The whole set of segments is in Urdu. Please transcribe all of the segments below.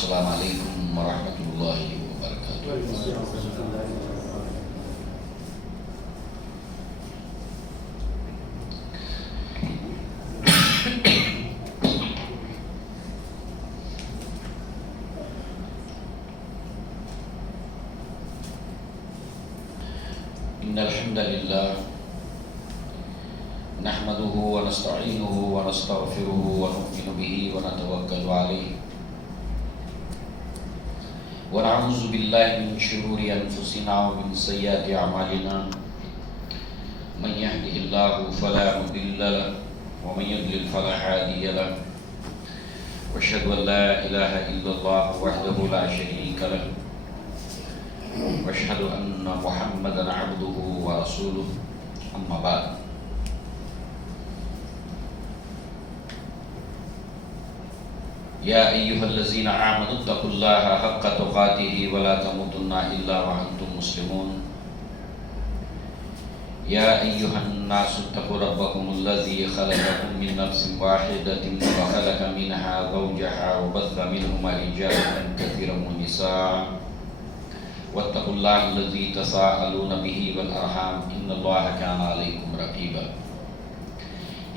السلام علیکم ورحمۃ اللہ وبرکاتہ۔ ان الحمد للہ نحمده ونستعینه ونستغفره ونؤمن به ونتوکل علیہ ونعوذ باللہ من شرور انفسنا ومن سیئات اعمالنا من يهده الله فلا مضل له ومن يضلل فلا هادي له واشهد ان لا اله الا الله وحده لا شريك له واشهد ان محمدا عبده ورسوله اما بعد يا أيها الذين آمنوا اتقوا الله حق تقاته ولا تموتن إلا وأنتم مسلمون يا أيها الناس اتقوا ربكم الذي خلقكم من نفس واحدة وخلق منها زوجها وبث منهما رجالا كثيرا ونساء واتقوا الله الذي تساءلون به والأرحام إن الله كان عليكم رقيبا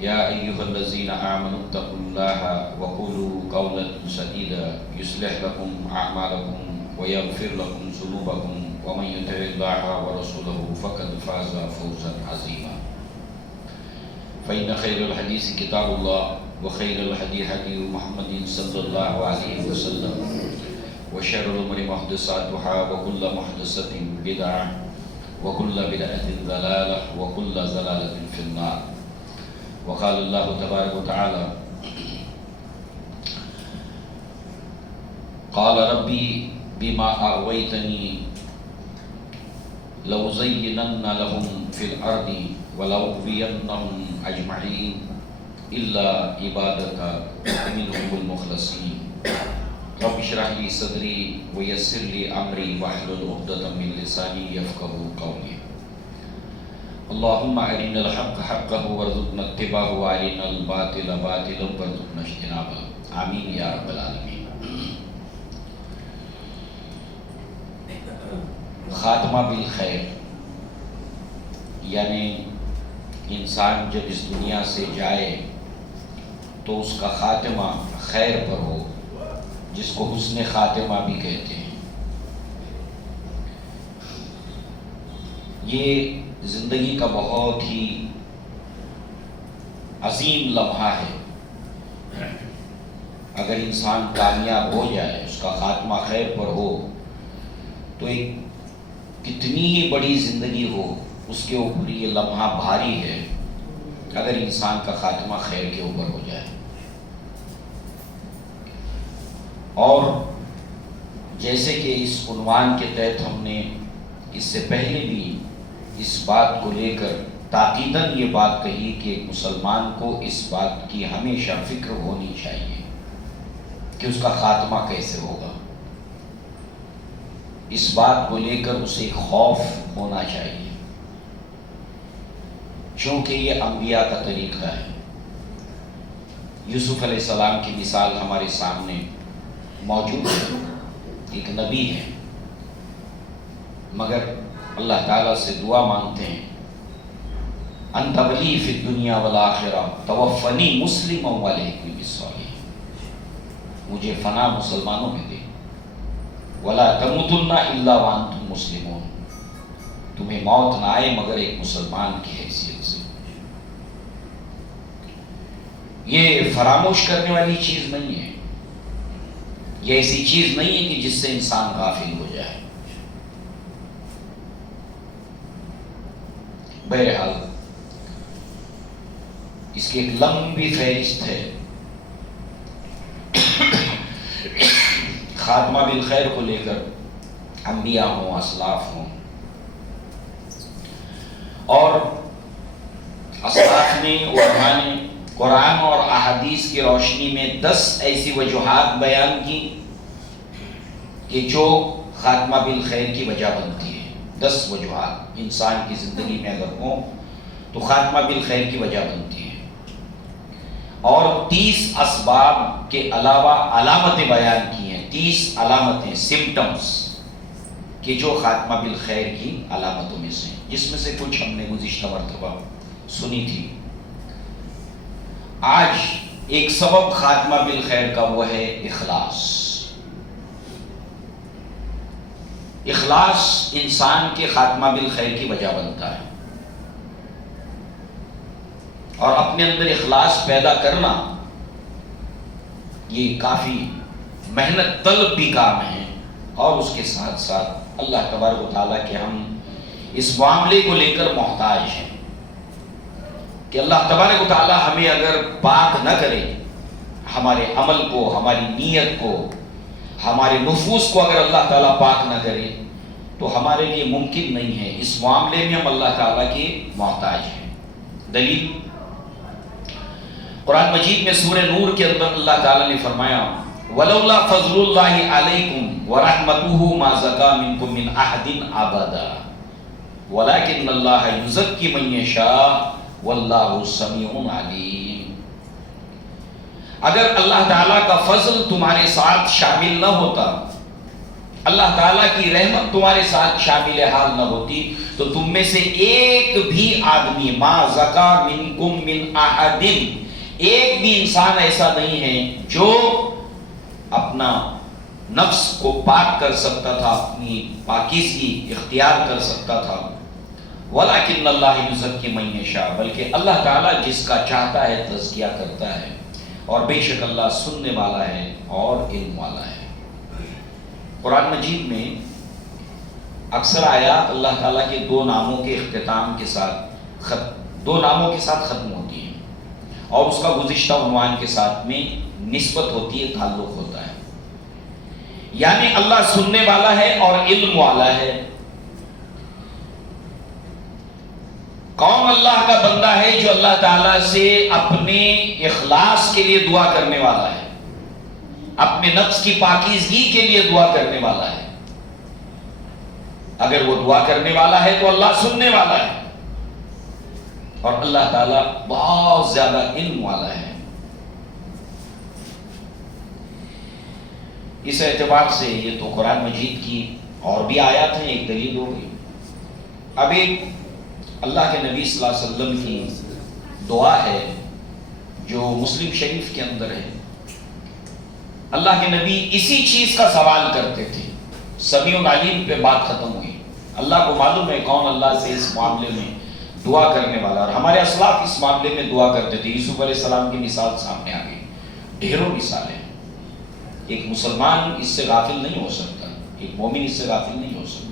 يا أيها الذين آمنوا اتقوا الله وقولوا قولا سديدا يصلح لكم أعمالكم ويغفر لكم ذنوبكم ومن يطع الله ورسوله فقد فاز فوزا عظيما فإن خير الحديث كتاب الله وخير الهدي هدي محمد صلى الله عليه وسلم وشر الأمور محدثاتها وكل محدثة بدعة وكل بدعة ضلالة وكل ضلالة في النار وقال اللہ تبارک وتعالی قال ربی بما اغویتنی لأزینن لهم فی الارض ولأغوینهم اجمعین الا عبادک منهم المخلصین رب اشرح لی صدری ویسر لی امری واحلل عقدۃ من لسانی یفقهوا قولی اللهم ارنا الحق حقا وارزقنا اتباعه وارنا الباطل باطلا وارزقنا اجتنابه آمین یا رب العالمین۔ خاتمہ بالخیر یعنی انسان جب اس دنیا سے جائے تو اس کا خاتمہ خیر پر ہو، جس کو حسن خاتمہ بھی کہتے ہیں۔ یہ زندگی کا بہت ہی عظیم لمحہ ہے۔ اگر انسان کامیاب ہو جائے، اس کا خاتمہ خیر پر ہو، تو ایک کتنی ہی بڑی زندگی ہو اس کے اوپر یہ لمحہ بھاری ہے اگر انسان کا خاتمہ خیر کے اوپر ہو جائے۔ اور جیسے کہ اس عنوان کے تحت ہم نے اس سے پہلے بھی اس بات کو لے کر تاکیداً یہ بات کہی کہ ایک مسلمان کو اس بات کی ہمیشہ فکر ہونی چاہیے کہ اس کا خاتمہ کیسے ہوگا۔ اس بات کو لے کر اسے خوف ہونا چاہیے، چونکہ یہ انبیاء کا طریقہ ہے۔ یوسف علیہ السلام کی مثال ہمارے سامنے موجود ہے، ایک نبی ہے، مگر اللہ تعالیٰ سے دعا مانگتے ہیں انت ولی فی الدنیا والآخرہ توفنی مسلما والحقنی بالصالحین، مجھے فنا مسلمانوں میں دے، ولا تموتن الا وانتم مسلمون، تمہیں موت نہ آئے مگر ایک مسلمان کی حیثیت سے۔ یہ فراموش کرنے والی چیز نہیں ہے، یہ ایسی چیز نہیں ہے کہ جس سے انسان غافل ہو جائے۔ بہرحال اس کی ایک لمبی فہرست ہے۔ خاتمہ بالخیر کو لے کر انبیاء ہوں، اسلاف ہوں، اور اسلاف نے، علماء نے قرآن اور احادیث کی روشنی میں 10 ایسی وجوہات بیان کی کہ جو خاتمہ بالخیر کی وجہ بنتی ہے۔ 10 وجوہات انسان کی زندگی میں اگر ہوں تو خاتمہ بالخیر کی وجہ بنتی ہے، اور 30 اسباب کے علاوہ علامتیں بیان کی ہیں، 30 علامتیں، سمٹمز کہ جو خاتمہ بالخیر کی علامتوں میں سے، جس میں سے کچھ ہم نے گزشتہ مرتبہ سنی تھی۔ آج ایک سبب خاتمہ بالخیر کا وہ ہے اخلاص۔ اخلاص انسان کے خاتمہ بالخیر کی وجہ بنتا ہے، اور اپنے اندر اخلاص پیدا کرنا یہ کافی محنت طلب بھی کام ہے، اور اس کے ساتھ ساتھ اللہ تبارک و تعالیٰ کے ہم اس معاملے کو لے کر محتاج ہیں کہ اللہ تبارک و تعالیٰ ہمیں اگر پاک نہ کرے، ہمارے عمل کو، ہماری نیت کو، ہمارے نفوس کو اگر اللہ تعالیٰ پاک نہ کرے تو ہمارے لیے ممکن نہیں ہے۔ اس معاملے میں ہم اللہ تعالیٰ کے محتاج ہیں۔ دلیل قرآن مجید میں سورہ نور کے اندر اللہ تعالیٰ نے فرمایا وَلَوْلَا فَضْلُ اللَّهِ عَلَيْكُمْ وَرَحْمَتُهُ مَا زَكَىٰ مِنْكُمْ مِنْ أَحَدٍ أَبَدًا وَلَكِنَّ اللَّهَ يُزَكِّي مَن يَشَاءُ وَاللَّهُ سَمِيعٌ عَلِيمٌ۔ اگر اللہ تعالیٰ کا فضل تمہارے ساتھ شامل نہ ہوتا، اللہ تعالیٰ کی رحمت تمہارے ساتھ شامل حال نہ ہوتی، تو تم میں سے ایک بھی آدمی ما زکا منکم من احد، ایک بھی انسان ایسا نہیں ہے جو اپنا نفس کو پاک کر سکتا تھا، اپنی پاکیزگی اختیار کر سکتا تھا۔ وَلَكِنَّ اللَّهَ يُزَكِّي مَن يَشَاءُ، بلکہ اللہ تعالیٰ جس کا چاہتا ہے تزکیہ کرتا ہے، اور بے شک اللہ سننے والا ہے اور علم والا ہے۔ قرآن مجید میں اکثر آیات اللہ تعالیٰ کے دو ناموں کے اختتام کے ساتھ دو ناموں کے ساتھ ختم ہوتی ہیں، اور اس کا گزشتہ عنوان کے ساتھ میں نسبت ہوتی ہے، تعلق ہوتا ہے، یعنی اللہ سننے والا ہے اور علم والا ہے۔ کون اللہ کا بندہ ہے جو اللہ تعالیٰ سے اپنے اخلاص کے لیے دعا کرنے والا ہے، اپنے نفس کی پاکیزگی کے لیے دعا کرنے والا ہے؟ اگر وہ دعا کرنے والا ہے تو اللہ سننے والا ہے، اور اللہ تعالیٰ بہت زیادہ علم والا ہے۔ اس اعتبار سے یہ تو قرآن مجید کی اور بھی آیات ہیں، ایک دلیل ہو گئی۔ اب ایک اللہ کے نبی صلی اللہ علیہ وسلم کی دعا ہے جو مسلم شریف کے اندر ہے۔ اللہ کے نبی اسی چیز کا سوال کرتے تھے، سمیع علیم پہ بات ختم ہوئی۔ اللہ کو معلوم ہے کون اللہ سے اس معاملے میں دعا کرنے والا، اور ہمارے اسلاف اس معاملے میں دعا کرتے تھے۔ یوسف علیہ السلام کی مثال سامنے آ گئی، ڈھیروں مثالیں۔ ایک مسلمان اس سے غافل نہیں ہو سکتا، ایک مومن اس سے غافل نہیں ہو سکتا۔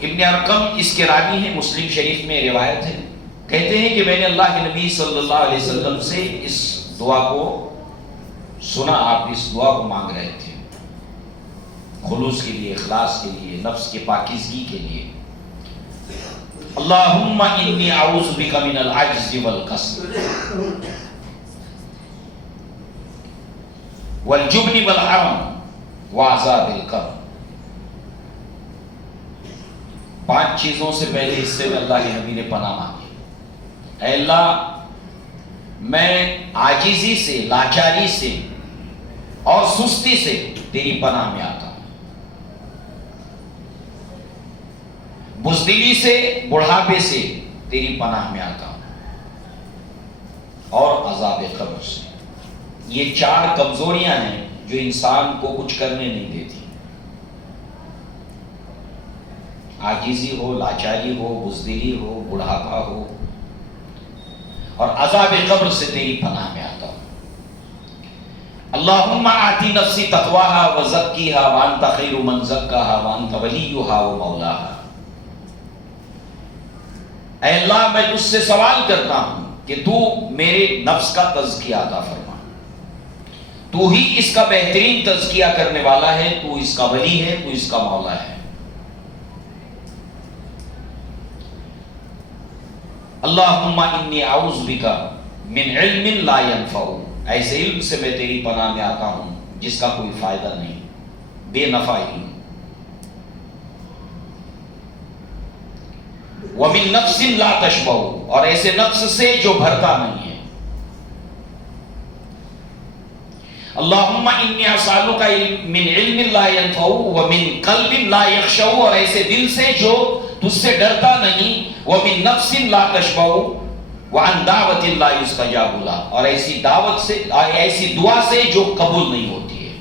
ابن ارقم اس کے راوی ہیں، مسلم شریف میں روایت ہے، کہتے ہیں کہ میں نے اللہ کے نبی صلی اللہ علیہ وسلم سے اس دعا کو سنا، آپ اس دعا کو مانگ رہے تھے خلوص کے لیے، اخلاص کے لیے، نفس کے پاکیزگی کے لیے۔ اللہم انی اعوذ بک من العجز والکسل والجبن والحرم وعذاب القبر۔ 5 چیزوں سے پہلے حصے میں اللہ کے نبی نے پناہ مانگی۔ اے اللہ، میں عاجزی سے، لاچاری سے اور سستی سے تیری پناہ میں آتا ہوں، بزدلی سے، بڑھاپے سے تیری پناہ میں آتا ہوں، اور عذاب قبر سے۔ یہ 4 کمزوریاں ہیں جو انسان کو کچھ کرنے نہیں دیتی۔ عاجزی ہو، لاچاری ہو، بزدلی ہو، بڑھاپا ہو، اور عذاب قبر سے تیری پناہ میں آتا ہوں۔ اللہم آتی نفسی تقواہا وزکیہا وانت خیر من زکاہا وانت ولیہا ومولاہا۔ اے اللہ، میں تجھ سے سوال کرتا ہوں کہ تو میرے نفس کا تزکیہ عطا فرما، تو ہی اس کا بہترین تزکیہ کرنے والا ہے، تو اس کا ولی ہے، تو اس کا مولا ہے۔ اللہم انی اعوذ بک من علم لا ینفع، ایسے علم سے میں تیری پناہ میں آتا ہوں جس کا کوئی فائدہ نہیں، بے نفع علم۔ وَمِن نَفْسٍ لَا تَشْبَعُ، اور ایسے نفس سے جو بھرتا نہیں ہے. اللہم انی اسالک من علم لا ينفع ومن قلب لا یخشع، اور ایسے دل سے جو تجھ سے ڈرتا نہیں. وَمِن نَفْسٍ لَا تَشْبَعُ وَعَنْ دَعْوَةٍ لَا يُسْتَجَابُ لَهَا، اور ایسی دعوت سے، ایسی دعا سے جو قبول نہیں ہوتی ہے.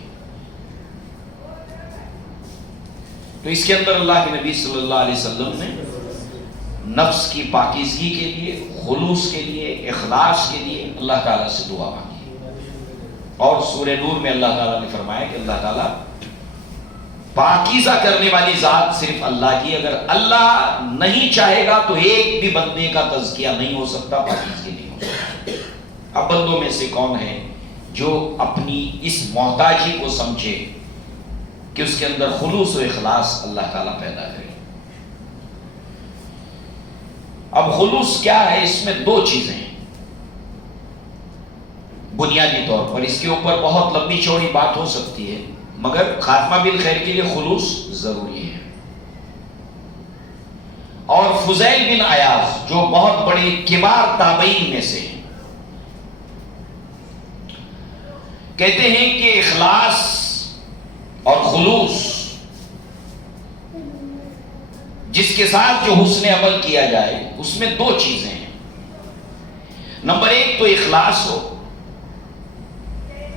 تو اس کے اندر اللہ کے نبی صلی اللہ علیہ وسلم نے نفس کی پاکیزگی کے لیے، خلوص کے لیے، اخلاص کے لیے اللہ تعالیٰ سے دعا مانگی. اور سورہ نور میں اللہ تعالیٰ نے فرمایا کہ اللہ تعالیٰ پاکیزہ کرنے والی ذات صرف اللہ کی، اگر اللہ نہیں چاہے گا تو ایک بھی بندے کا تزکیہ نہیں ہو سکتا، پاکیزگی نہیں ہو سکتی. اب بندوں میں سے کون ہے جو اپنی اس محتاجی کو سمجھے کہ اس کے اندر خلوص و اخلاص اللہ تعالیٰ پیدا کرے. اب خلوص کیا ہے؟ اس میں دو چیزیں ہیں بنیادی طور پر. اس کے اوپر بہت لمبی چوڑی بات ہو سکتی ہے، مگر خاتمہ بالخیر کے لیے خلوص ضروری ہے. اور فضیل بن عیاض جو بہت بڑے کبار تابعین میں سے ہیں، کہتے ہیں کہ اخلاص اور خلوص جس کے ساتھ جو حسن عمل کیا جائے اس میں دو چیزیں ہیں. نمبر ایک تو اخلاص ہو،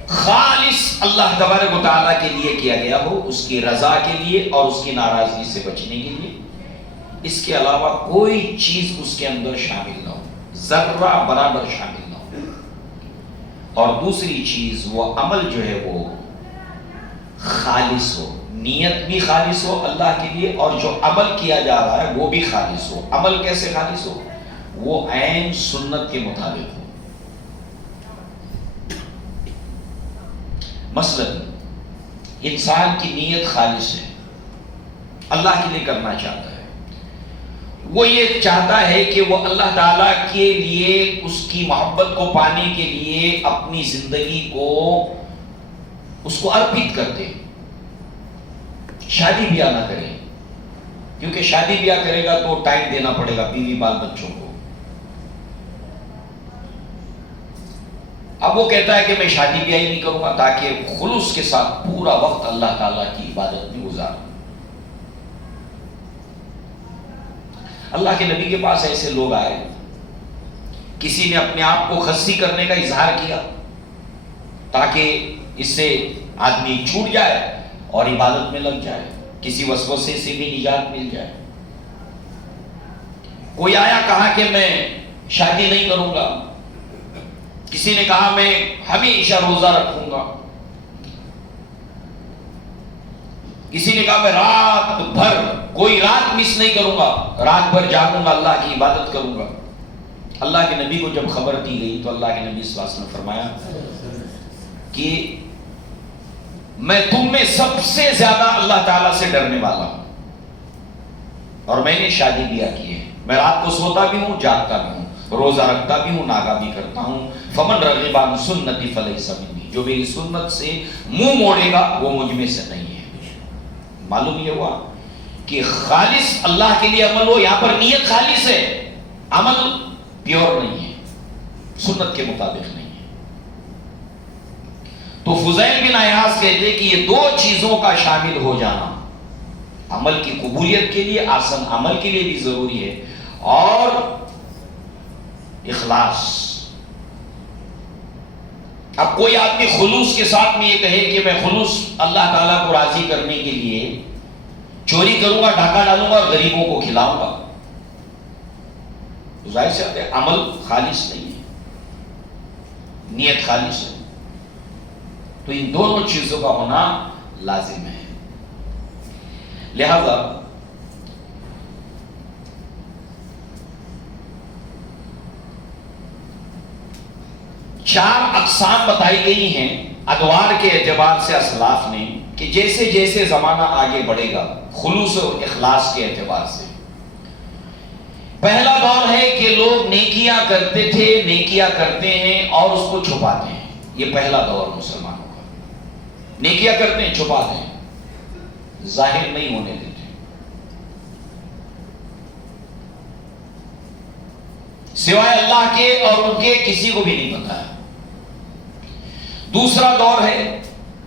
خالص اللہ تبارک و تعالیٰ کے لیے کیا گیا ہو، اس کی رضا کے لیے اور اس کی ناراضگی سے بچنے کے لیے. اس کے علاوہ کوئی چیز اس کے اندر شامل نہ ہو، ذرہ برابر شامل نہ ہو. اور دوسری چیز وہ عمل جو ہے وہ خالص ہو، نیت بھی خالص ہو اللہ کے لیے، اور جو عمل کیا جا رہا ہے وہ بھی خالص ہو. عمل کیسے خالص ہو؟ وہ عین سنت کے مطابق ہو. مثلا انسان کی نیت خالص ہے، اللہ کے لیے کرنا چاہتا ہے، وہ یہ چاہتا ہے کہ وہ اللہ تعالیٰ کے لیے اس کی محبت کو پانے کے لیے اپنی زندگی کو اس کو ارپت کر دے. شادی بیاہ نہ کرے، کیونکہ شادی بیاہ کرے گا تو ٹائم دینا پڑے گا بیوی بال بچوں کو. اب وہ کہتا ہے کہ میں شادی بیاہ ہی نہیں کروں گا تاکہ خلوص کے ساتھ پورا وقت اللہ تعالیٰ کی عبادت میں گزاروں. اللہ کے نبی کے پاس ایسے لوگ آئے، کسی نے اپنے آپ کو خصی کرنے کا اظہار کیا تاکہ اس سے آدمی چھوٹ جائے اور عبادت میں لگ جائے، کسی وسوسے سے بھی نجات مل جائے. کوئی آیا کہا کہ میں شادی نہیں کروں گا، کسی نے کہا میں ہمیشہ روزہ رکھوں گا، کسی نے کہا میں رات بھر کوئی رات مس نہیں کروں گا، رات بھر جاگوں گا، اللہ کی عبادت کروں گا. اللہ کے نبی کو جب خبر دی گئی تو اللہ کے نبی صلی اللہ علیہ وسلم نے فرمایا کہ میں تم میں سب سے زیادہ اللہ تعالیٰ سے ڈرنے والا ہوں، اور میں نے شادی بیاہ کی ہے. میں رات کو سوتا بھی ہوں، جاگتا بھی ہوں، روزہ رکھتا بھی ہوں، ناگا بھی کرتا ہوں. فمن رغب عن سنتی فلیس منی، جو میری سنت سے منہ موڑے گا وہ مجھ میں سے نہیں ہے. معلوم یہ ہوا کہ خالص اللہ کے لیے عمل ہو. یہاں پر نیت خالص ہے، عمل پیور نہیں ہے، سنت کے مطابق نہیں ہے. تو فضیل بن عیاض کہتے ہیں کہ یہ دو چیزوں کا شامل ہو جانا عمل کی قبولیت کے لیے، آسن عمل کے لیے بھی ضروری ہے، اور اخلاص. اب کوئی آدمی خلوص کے ساتھ میں یہ کہے کہ میں خلوص اللہ تعالیٰ کو راضی کرنے کے لیے چوری کروں گا، ڈاکہ ڈالوں گا اور غریبوں کو کھلاؤں گا، تو ظاہر سے عمل خالص نہیں ہے، نیت خالص ہے. تو ان دونوں چیزوں کا ہونا لازم ہے. لہذا چار اقسام بتائی گئی ہیں ادوار کے اعتبار سے اسلاف نے کہ جیسے جیسے زمانہ آگے بڑھے گا خلوص اور اخلاص کے اعتبار سے. پہلا دور ہے کہ لوگ نیکیاں کرتے تھے، نیکیاں کرتے ہیں اور اس کو چھپاتے ہیں. یہ پہلا دور مسلمانوں کا. نیکیاں کرتے ہیں، چھپاتے ہیں، ظاہر نہیں ہونے دیتے. سوائے اللہ کے اور ان کے کسی کو بھی نہیں پتا ہے۔ دوسرا دور ہے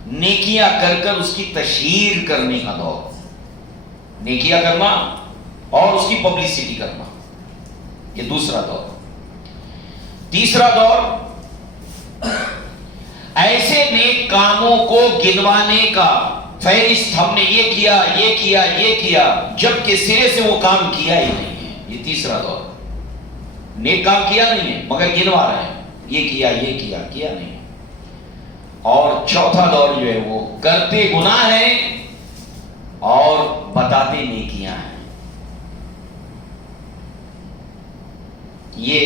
نیکیاں کر کر اس کی تشہیر کرنے کا دور، نیکیاں کرنا اور اس کی پبلسٹی کرنا، یہ دوسرا دور۔ تیسرا دور ایسے نیک کاموں کو گنوانے کا فہرست، ہم نے یہ کیا یہ کیا یہ کیا، جبکہ سرے سے وہ کام کیا ہی نہیں ہے، یہ تیسرا دور۔ نیک کام کیا نہیں ہے مگر گنوا رہے ہیں، یہ کیا یہ کیا، کیا نہیں ہے۔ اور چوتھا دور جو ہے وہ کرتے گناہ ہیں اور بتاتے نیکیاں ہیں۔ یہ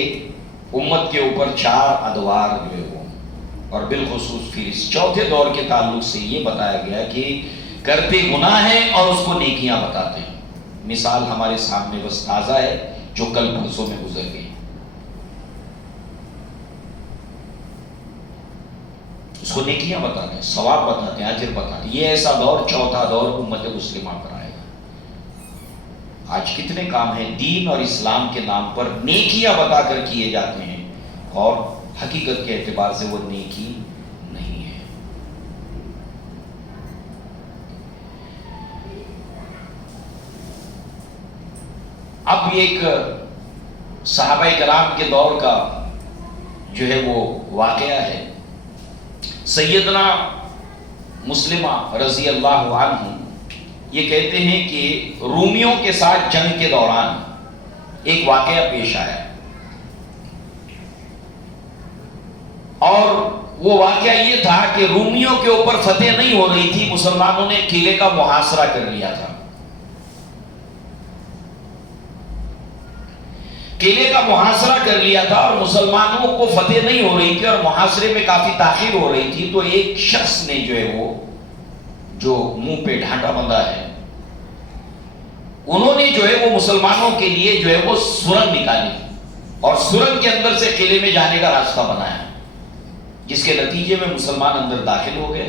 امت کے اوپر 4 ادوار جو ہے وہ، اور بالخصوص پھر اس چوتھے دور کے تعلق سے یہ بتایا گیا کہ کرتے گناہ ہیں اور اس کو نیکیاں بتاتے ہیں۔ مثال ہمارے سامنے بس تازہ ہے جو کل پرسوں میں گزر گئی، اس کو نیکیاں بتاتے ہیں، ثواب بتاتے ہیں، اجر بتاتے ہیں۔ یہ ایسا دور، چوتھا دور امت مسلمہ پر آئے گا۔ آج کتنے کام ہیں دین اور اسلام کے نام پر نیکیاں بتا کر کیے جاتے ہیں اور حقیقت کے اعتبار سے وہ نیکی نہیں ہے۔ اب ایک صحابہ کرام کے دور کا جو ہے وہ واقعہ ہے۔ سیدنا مسلمہ رضی اللہ عنہ یہ کہتے ہیں کہ رومیوں کے ساتھ جنگ کے دوران ایک واقعہ پیش آیا، اور وہ واقعہ یہ تھا کہ رومیوں کے اوپر فتح نہیں ہو رہی تھی، مسلمانوں نے قلعے کا محاصرہ کر لیا تھا۔ قلعے کا محاصرہ کر لیا تھا اور مسلمانوں کو فتح نہیں ہو رہی تھی اور محاصرے میں کافی تاخیر ہو رہی تھی، تو ایک شخص نے جو ہے وہ، جو منہ پہ ڈھانٹا بندھا ہے، انہوں نے جو ہے وہ مسلمانوں کے لیے جو ہے وہ سرنگ نکالی اور سرنگ کے اندر سے قلعے میں جانے کا راستہ بنایا، جس کے نتیجے میں مسلمان اندر داخل ہو گئے،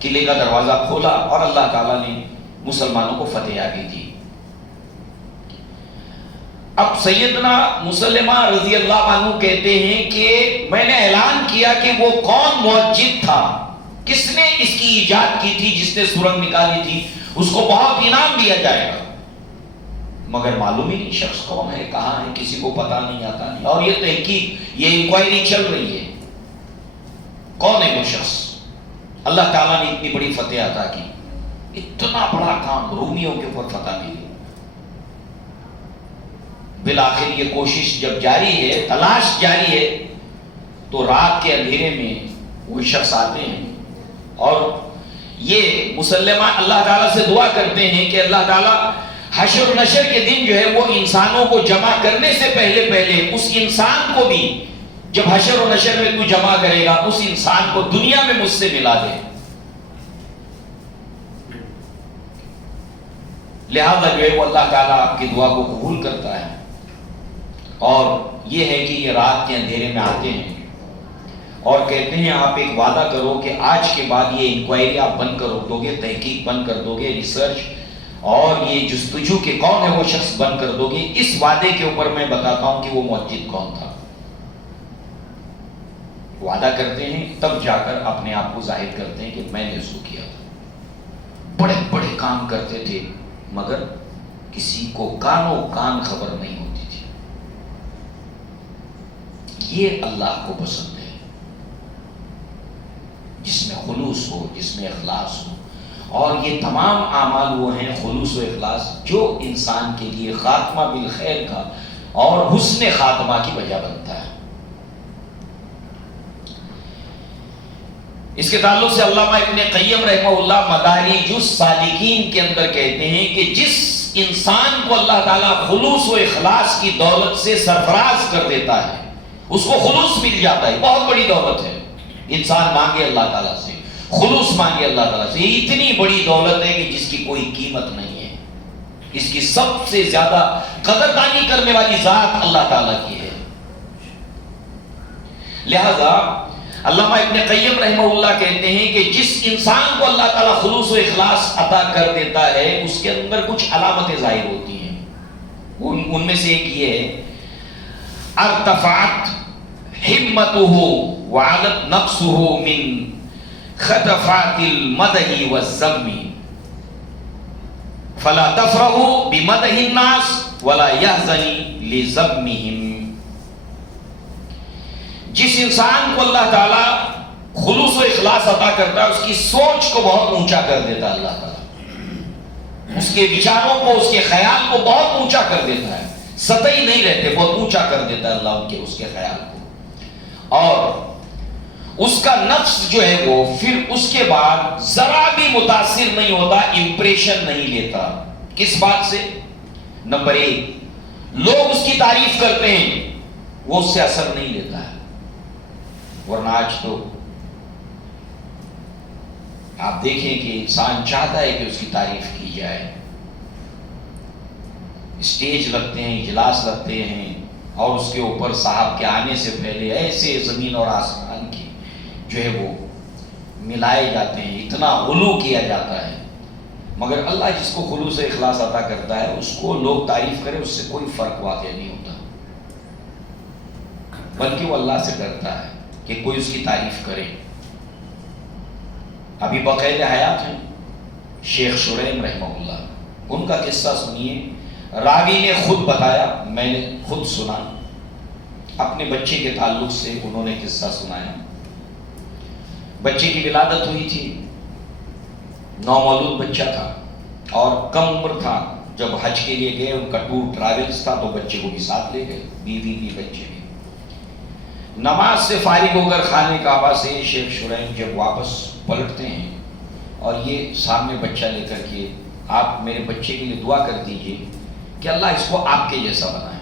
قلعے کا دروازہ کھولا اور اللہ تعالیٰ نے مسلمانوں کو فتح آ گئی تھی۔ اب سیدنا مسلمہ رضی اللہ عنہ کہتے ہیں کہ میں نے اعلان کیا کہ وہ کون موجد تھا، کس نے اس کی ایجاد کی تھی، جس نے سرنگ نکالی تھی، اس کو بہت انعام دیا جائے گا، مگر معلوم ہی نہیں شخص کون ہے، کہاں ہے، کسی کو پتا نہیں آتا نہیں۔ اور یہ تحقیق، یہ انکوائری چل رہی ہے، کون ہے وہ شخص۔ اللہ تعالیٰ نے اتنی بڑی فتح عطا کی، اتنا بڑا کام، رومیوں کے اوپر فتح ملی۔ بالآخر یہ کوشش جب جاری ہے، تلاش جاری ہے، تو رات کے اندھیرے میں وہ شخص آتے ہیں اور یہ مسلمہ اللہ تعالیٰ سے دعا کرتے ہیں کہ اللہ تعالیٰ حشر و نشر کے دن جو ہے وہ انسانوں کو جمع کرنے سے پہلے اس انسان کو بھی، جب حشر و نشر میں تو جمع کرے گا، اس انسان کو دنیا میں مجھ سے ملا دے۔ لہذا جو ہے وہ اللہ تعالیٰ آپ کی دعا کو قبول کرتا ہے، اور یہ ہے کہ یہ رات کے اندھیرے میں آتے ہیں اور کہتے ہیں آپ ایک وعدہ کرو کہ آج کے بعد یہ انکوائری آپ بند کر دو گے، تحقیق بند کر دو گے، ریسرچ اور یہ جستجو کہ کون ہے وہ شخص بند کر دو گے۔ اس وعدے کے اوپر میں بتاتا ہوں کہ وہ موجد کون تھا۔ وعدہ کرتے ہیں، تب جا کر اپنے آپ کو ظاہر کرتے ہیں کہ میں نے اس کو کیا تھا۔ بڑے بڑے کام کرتے تھے مگر کسی کو کانوں کان خبر نہیں ہوتی تھی۔ یہ اللہ کو پسند ہے، جس میں خلوص ہو، جس میں اخلاص ہو، اور یہ تمام اعمال وہ ہیں خلوص و اخلاص جو انسان کے لیے خاتمہ بالخیر کا اور حسن خاتمہ کی وجہ بنتا ہے۔ اس کے تعلق سے علامہ ابن قیم رحمہ اللہ مدارج السالکین کے اندر کہتے ہیں کہ جس انسان کو اللہ تعالیٰ خلوص و اخلاص کی دولت سے سرفراز کر دیتا ہے، اس کو خلوص مل جاتا ہے، بہت بڑی دولت ہے۔ انسان مانگے اللہ تعالیٰ سے، خلوص مانگے اللہ تعالیٰ سے، یہ اتنی بڑی دولت ہے کہ جس کی کوئی قیمت نہیں ہے، اس کی سب سے زیادہ قدردانی کرنے والی ذات اللہ تعالیٰ کی ہے۔ لہذا علامہ ابن قیم رحمہ اللہ کہتے ہیں کہ جس انسان کو اللہ تعالیٰ خلوص و اخلاص عطا کر دیتا ہے، اس کے اندر کچھ علامتیں ظاہر ہوتی ہیں۔ ان میں سے ایک یہ ہے، ارتفعت ہمته وعلت نفسه من خطفات المدح والذم فلا تفرحوا بمدح الناس ولا يحزن لذمهم. جس انسان کو اللہ تعالیٰ خلوص و اخلاص عطا کرتا ہے اس کی سوچ کو بہت اونچا کر دیتا ہے اللہ تعالیٰ، اس کے وچاروں کو، اس کے خیال کو بہت اونچا کر دیتا ہے، سطحی نہیں رہتے، بہت اونچا کر دیتا ہے اللہ اس کے خیال کو. اور اس کا نفس جو ہے وہ پھر اس کے بعد ذرا بھی متاثر نہیں ہوتا، امپریشن نہیں لیتا. کس بات سے؟ نمبر 1، لوگ اس کی تعریف کرتے ہیں، وہ اس سے اثر نہیں لیتا ہے. ورنہ آج تو آپ دیکھیں کہ انسان چاہتا ہے کہ اس کی تعریف کی جائے، اسٹیج رکھتے ہیں، اجلاس رکھتے ہیں، اور اس کے اوپر صاحب کے آنے سے پہلے ایسے زمین اور آسمان کی جو ہے وہ ملائے جاتے ہیں، اتنا غلو کیا جاتا ہے. مگر اللہ جس کو خلوص و اخلاص عطا کرتا ہے اس کو لوگ تعریف کریں، اس سے کوئی فرق واقع نہیں ہوتا، بلکہ وہ اللہ سے ڈرتا ہے کہ کوئی اس کی تعریف کرے. ابھی باقاعدہ حیات ہیں شیخ شریم رحمہ اللہ، ان کا قصہ سنیے. راوی نے خود بتایا، میں نے خود سنا، اپنے بچے کے تعلق سے انہوں نے قصہ سنایا. بچے کی ولادت ہوئی تھی، نومولود بچہ تھا اور کم عمر تھا. جب حج کے لیے گئے، ان کا ٹور ٹریولز تھا، تو بچے کو بھی ساتھ لے گئے، بیوی بھی بچے بھی. نماز سے فارغ ہو کر خانے کعبہ سے شیخ شریم جب واپس پلٹتے ہیں اور یہ سامنے بچہ لے کر کے، آپ میرے بچے کے لیے دعا کر دیجئے کہ اللہ اس کو آپ کے جیسا بنائے.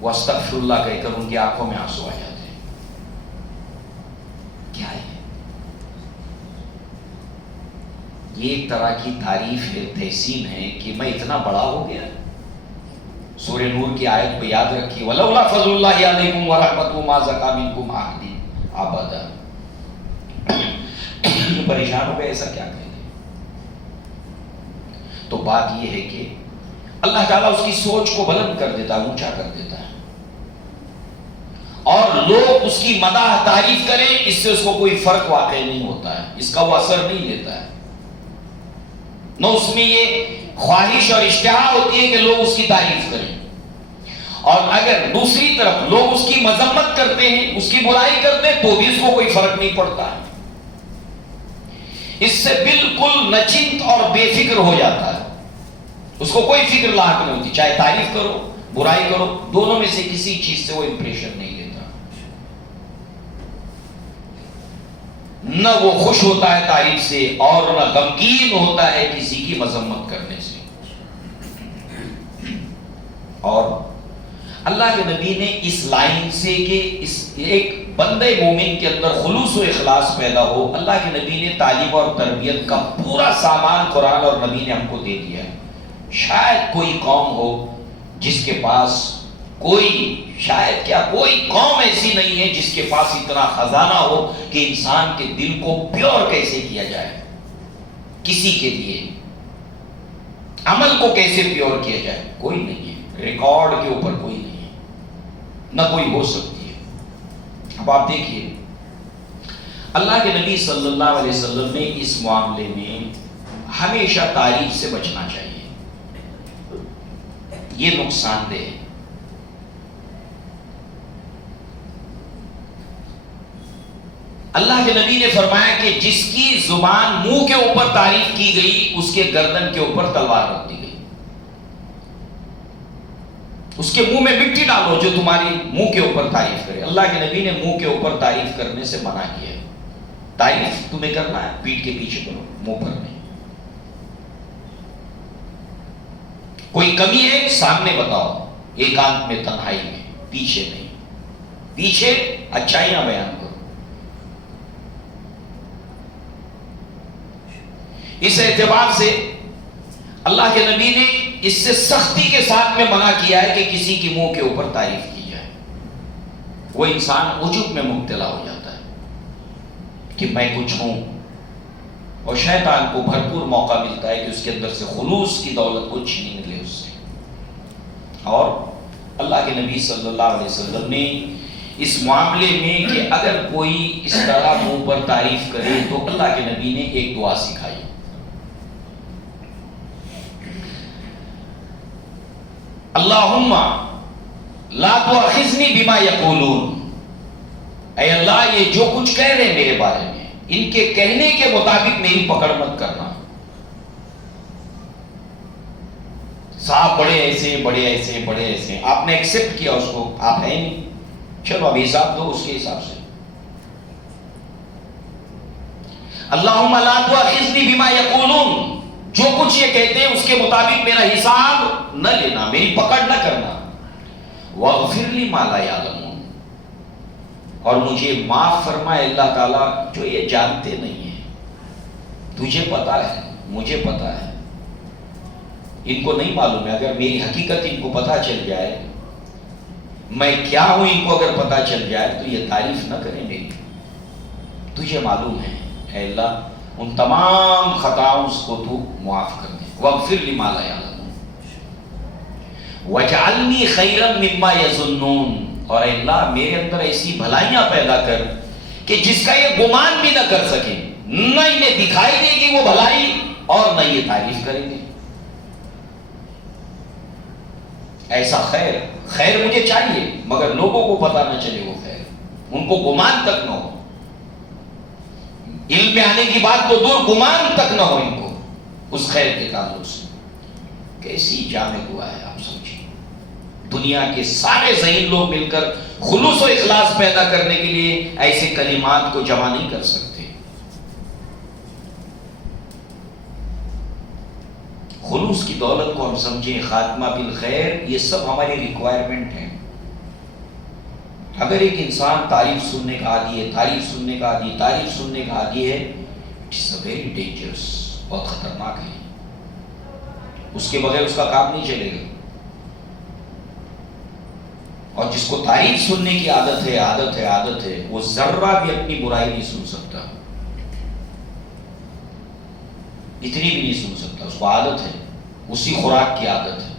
وہ استغفر اللہ کہہ کر ان کی آنکھوں میں آنسو آ جاتے ہیں. کیا ہے یہ؟ ایک طرح کی تعریف ہے، تحسین ہے کہ میں اتنا بڑا ہو گیا. سورہ نور کی آیت کو یاد رکھیے، وَلَوْلَا فَضْلُ اللَّهِ عَلَيْكُمْ وَرَحْمَتُهُ مَا زَكَىٰ مِنكُمْ أَحَدٍ أَبَدًا. پریشان ہو گئے، ایسا کیا کہیں گے؟ تو بات یہ ہے کہ اللہ تعالیٰ اس کی سوچ کو بلند کر دیتا ہے، اونچا کر دیتا ہے، اور لوگ اس کی مدح تعریف کریں، اس سے اس کو کوئی فرق واقع نہیں ہوتا ہے، اس کا وہ اثر نہیں لیتا ہے. نہ اس میں یہ خواہش اور اشتہا ہوتی ہے کہ لوگ اس کی تعریف کریں. اور اگر دوسری طرف لوگ اس کی مذمت کرتے ہیں، اس کی برائی کرتے ہیں، تو بھی اس کو کوئی فرق نہیں پڑتا ہے. اس سے بالکل نچنت اور بے فکر ہو جاتا ہے، اس کو کوئی فکر لاحق نہیں ہوتی. چاہے تعریف کرو، برائی کرو، دونوں میں سے کسی چیز سے وہ امپریشن نہیں لیتا. نہ وہ خوش ہوتا ہے تعریف سے، اور نہ غمگین ہوتا ہے کسی کی مذمت کرنے سے. اور اللہ کے نبی نے اس لائن سے کہ اس ایک بندے مومن کے اندر خلوص و اخلاص پیدا ہو، اللہ کے نبی نے تعلیم اور تربیت کا پورا سامان قرآن اور نبی نے ہم کو دے دیا ہے. شاید کوئی قوم ہو جس کے پاس شاید کیا کوئی قوم ایسی نہیں ہے جس کے پاس اتنا خزانہ ہو کہ انسان کے دل کو پیور کیسے کیا جائے، کسی کے لیے عمل کو کیسے پیور کیا جائے. کوئی نہیں ہے، ریکارڈ کے اوپر کوئی نہیں ہے، نہ کوئی ہو سکتی ہے. اب آپ دیکھیے اللہ کے نبی صلی اللہ علیہ وسلم نے اس معاملے میں ہمیشہ تعریف سے بچنا چاہیے، یہ نقصان دہ ہے. اللہ کے نبی نے فرمایا کہ جس کی زبان منہ کے اوپر تعریف کی گئی اس کے گردن کے اوپر تلوار رکھ دی گئی. اس کے منہ میں مٹی ڈالو جو تمہاری منہ کے اوپر تعریف کرے. اللہ کے نبی نے منہ کے اوپر تعریف کرنے سے منع کیا ہے. تعریف تمہیں کرنا ہے پیٹھ کے پیچھے کرو، منہ پر نہیں. کوئی کمی ہے سامنے بتاؤ، ایکانت میں، تنہائی میں، پیچھے نہیں. پیچھے اچھائیاں بیان کرو. اس اعتبار سے اللہ کے نبی نے اس سے سختی کے ساتھ میں منع کیا ہے کہ کسی کی منہ کے اوپر تعریف کی جائے. وہ انسان عجب میں مبتلا ہو جاتا ہے کہ میں کچھ ہوں، اور شیطان کو بھرپور موقع ملتا ہے کہ اس کے اندر سے خلوص کی دولت کو چھین لے اس سے. اور اللہ کے نبی صلی اللہ علیہ وسلم نے اس معاملے میں کہ اگر کوئی اس طرح منہ پر تعریف کرے تو اللہ کے نبی نے ایک دعا سکھائی. اللہم لا تؤاخذنی بما یقولون، اے اللہ یہ جو کچھ کہہ رہے ہیں میرے بارے میں، ان کے کہنے کے مطابق میری پکڑ مت کرنا. صاحب بڑے ایسے بڑے ایسے بڑے ایسے، آپ نے ایکسپٹ کیا اس کو، آپ ہیں نہیں، چلو اب حساب دو اس کے حساب سے. اللہم لا تؤاخذنی بما یقولون، جو کچھ یہ کہتے ہیں اس کے مطابق میرا حساب نہ لینا، میری پکڑ نہ کرنا. واغفر لی ما لا یعلمون، اور مجھے معاف فرمائے اللہ تعالیٰ جو یہ جانتے نہیں ہیں. تجھے پتا ہے، مجھے پتا ہے، ان کو نہیں معلوم ہے. اگر میری حقیقت ان کو پتا چل جائے، میں کیا ہوں ان کو اگر پتا چل جائے تو یہ تعریف نہ کریں میری. تجھے معلوم ہے اے اللہ، ان تمام خطاؤں کو تو معاف کر دے. واغفر لی ما لا یعلمون وجعلنی خیرا مما یظنون، اور اے اللہ میرے اندر ایسی بھلائیاں پیدا کر کہ جس کا یہ گمان بھی نہ کر سکے، نہ انہیں دکھائی دے گی وہ بھلائی اور نہ یہ تعریف کریں گے. ایسا خیر، خیر مجھے چاہیے مگر لوگوں کو پتا نہ چلے وہ خیر، ان کو گمان تک نہ ہو. علم میں آنے کی بات تو دور، گمان تک نہ ہو ان کو اس خیر کے تعلق سے. کیسی جامع دعا ہے آپ سمجھیں. دنیا کے سارے ذہین لوگ مل کر خلوص و اخلاص پیدا کرنے کے لیے ایسے کلمات کو جمع نہیں کر سکتے. خلوص کی دولت کو ہم سمجھیں، خاتمہ بالخیر، یہ سب ہماری ریکوائرمنٹ ہیں. اگر ایک انسان تعریف سننے کا عادی ہے، تعریف سننے کا عادی، تعریف سننے کا عادی ہے، اٹس اے ویری ڈینجرس، بہت خطرناک ہے. اس کے بغیر اس کا کام نہیں چلے گا. اور جس کو تعریف سننے کی عادت ہے، عادت ہے، عادت ہے، وہ ذرہ بھی اپنی برائی نہیں سن سکتا، اتنی بھی نہیں سن سکتا. اس کو عادت ہے، اسی خوراک کی عادت ہے.